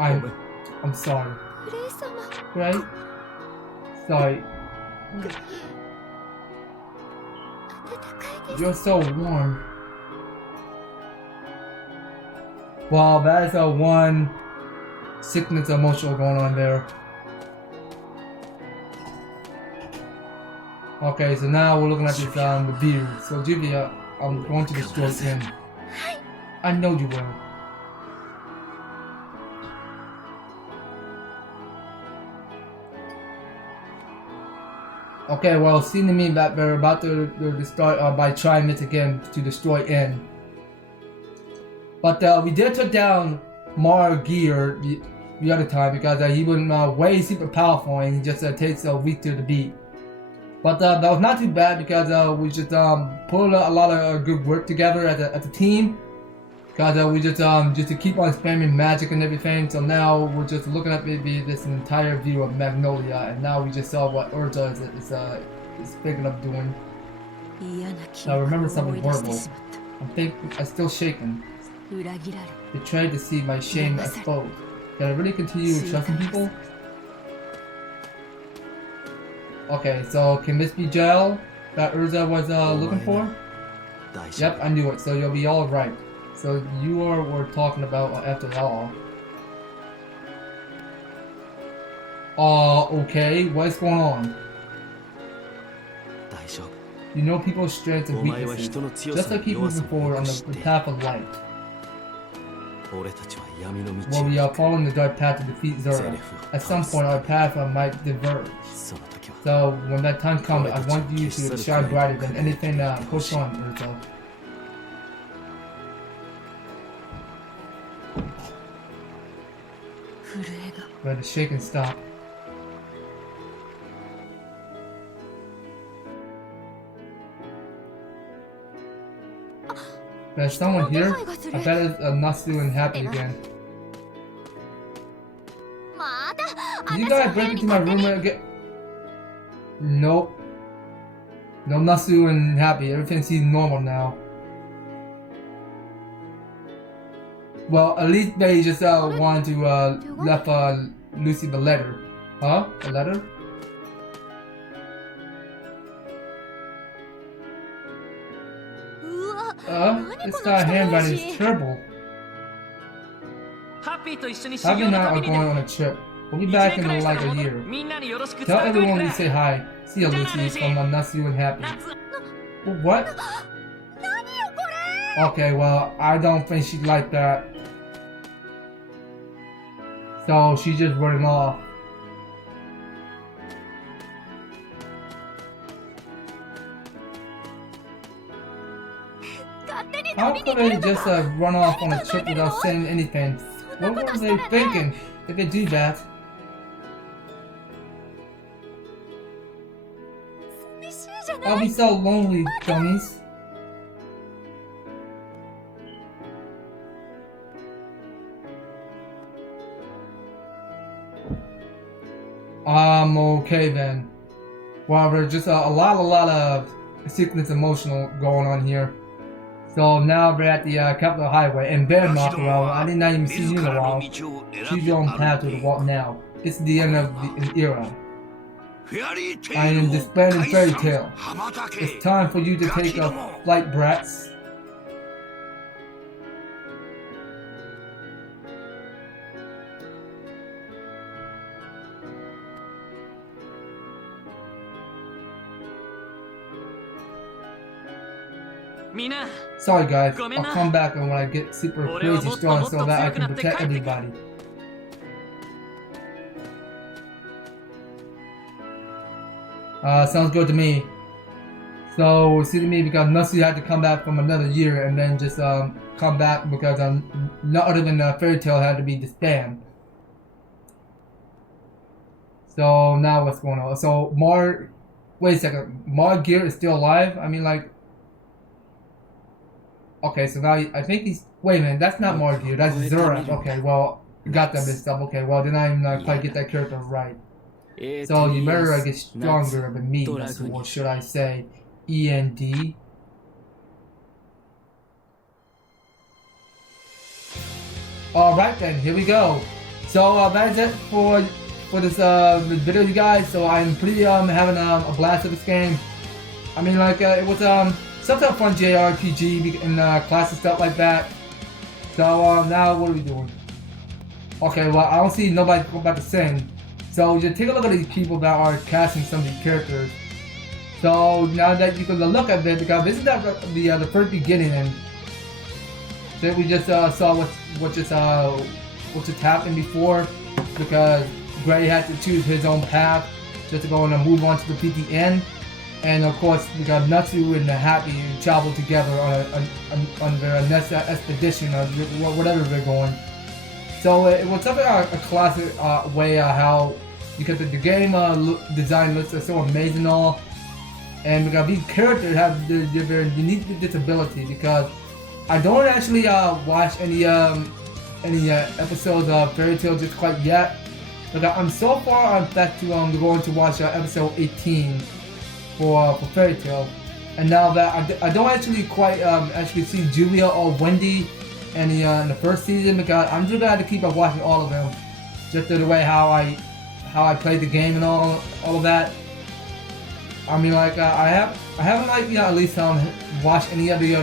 I'm sorry. Right? Sorry. You're so warm. Wow, that is one sickness emotional going on there. Okay, so now we're looking at this the beard. So Juvia, I'm going to destroy him. I know you will. Okay, well, it seems to me that they're about to start by trying this again to destroy N. But we did take down Mard Geer the other time because he was way super powerful and he just takes a week to the beat. But that was not too bad because we just put a lot of good work together as a team. Because we just to keep on spamming magic and everything. So now we're just looking at maybe this entire view of Magnolia, and now we just saw what Urza is thinking of doing. Now remember something horrible. I'm still shaking. Betrayed to see my shame exposed. Can I really continue trusting people? Okay, so can this be jail that Urza was looking for? Yep, I knew it. So you'll be all right. So you were talking about after all. Okay, what's going on? You know people's strengths and weaknesses, just like keep moving forward on the path of light. Well, we are following the dark path to defeat Zura. At some point, our path might diverge. So when that time comes, I want you to shine brighter than anything. Push on, Urza. Let the shake and stop. There's someone here? I bet it's Natsu and Happy again. Did you guys break into my room again? Nope. No Natsu and Happy. Everything seems normal now. Well, at least they just wanted to left Lucy the letter. Huh? A letter? This guy handwriting is terrible. Happy and I are going on a trip. We'll be back in like a year. Tell everyone we say hi. See you, Lucy, from Natsu and Happy. What? Okay, well, I don't think she'd like that. So she's just running off. How could they just run off on a trip without saying anything? What were they thinking? They could do that. I'll be so lonely, dummies. Okay then. Well, there's just a lot of sickness emotional going on here. So now we're at the capital highway, and bear knock around. I did not even see you in a while. Choose your own path to the walk now. It's the end of the era. I am displaying fairy tale. It's time for you to take a flight, brats. Sorry guys, I'll come back when I get super crazy strong so that I can protect everybody. Sounds good to me. So, see to me because Natsu had to come back from another year and then just come back because not other than Fairy Tail had to be disbanded. So now what's going on? So wait a second, Mard Geer is still alive? I mean like, okay, so now I think he's, wait a minute, that's not Mard Geer, that's Zurek. Okay, well, got that mixed up. Okay, well then I didn't quite get that character right. So you better get stronger than me, or should I say END? Alright then, here we go. So that is it for this video, you guys. So I'm pretty having a blast with this game. I mean like it was some type of fun JRPG in class and stuff like that. So now what are we doing? Okay, well I don't see nobody about to sing. So just take a look at these people that are casting some of these characters. So now that you can look at this, because this is the first beginning, and then we just saw what just happened before, because Gray had to choose his own path just to go and move on to the PTN. And of course, because Natsu and Happy travel together on their next expedition or whatever they're going. So it was something a classic way how, because the game design looks so amazing and all, and because these characters have their unique disability. Because I don't actually watch any episodes of Fairy Tail just quite yet. But I'm so far on track to going to watch episode 18 for Fairy Tail, and now that I don't actually quite actually see Julia or Wendy in the first season, because I'm just gonna have to keep on watching all of them, just the way how I played the game and all of that. I mean like I haven't like at least watched any of the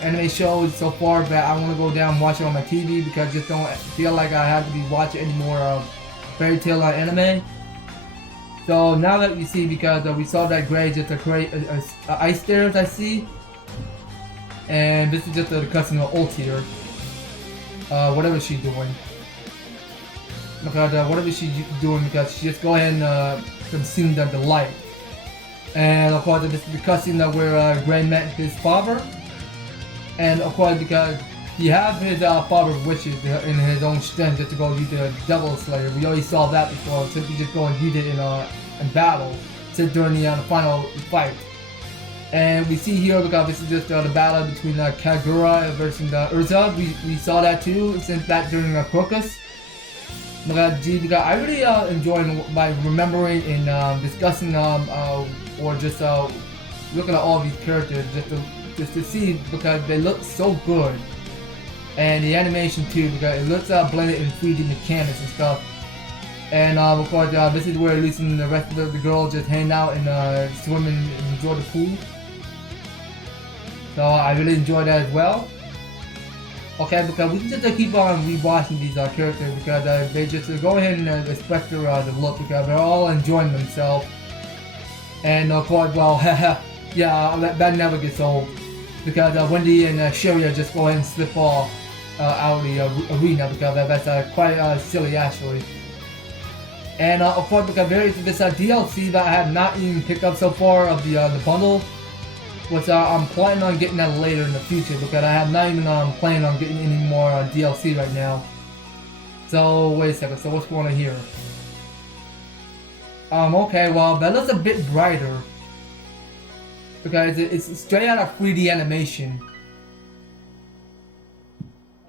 anime shows so far, but I want to go down and watch it on my TV because I just don't feel like I have to be watching any more Fairy Tail anime. So now that you see, because we saw that Gray just create ice stairs, I see, and this is just the customer ult here. Whatever she's doing, because whatever she's doing, because she just go ahead and consume the light. And of course, this is the cutscene where Gray met his father, and of course because he have his father's wishes in his own strength just to go use the Devil Slayer. We already saw that before, so he just go and use it in battle, during the final fight. And we see here, because this is just the battle between Kagura versus Urza. We saw that too, since that during Crocus. Because I really enjoy by remembering and discussing or just looking at all these characters just to see, because they look so good. And the animation too, because it looks blended in 3D mechanics and stuff. And of course, this is where Lucy and the rest of the girls just hang out and swim and enjoy the pool. So I really enjoyed that as well. Okay, because we can just keep on rewatching these characters because they just go ahead and express their look because they're all enjoying themselves. And of course, well, yeah, that never gets old because Wendy and Sherry just go ahead and slip off out of the arena because that's quite silly actually. And of course, because there is this DLC that I have not even picked up so far of the bundle, which I'm planning on getting that later in the future because I have not even planning on getting any more DLC right now. So wait a second. So what's going on here? Okay, well that looks a bit brighter because it's straight out of 3D animation.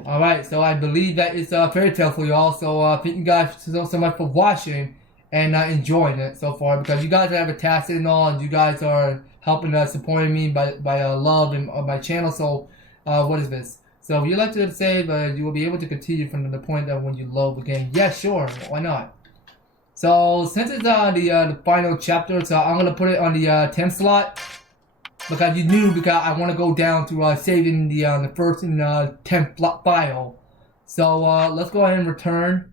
Alright, so I believe that it's a fairy tale for y'all, so thank you guys so much for watching and enjoying it so far because you guys have a task and all, and you guys are helping supporting me by love and my channel. So what is this? So if you like to say that you will be able to continue from the point that when you load the game. Yeah, sure, why not? So since it's the final chapter, so I'm gonna put it on the 10 slot. Because you knew because I want to go down to saving the first and 10th file. So let's go ahead and return.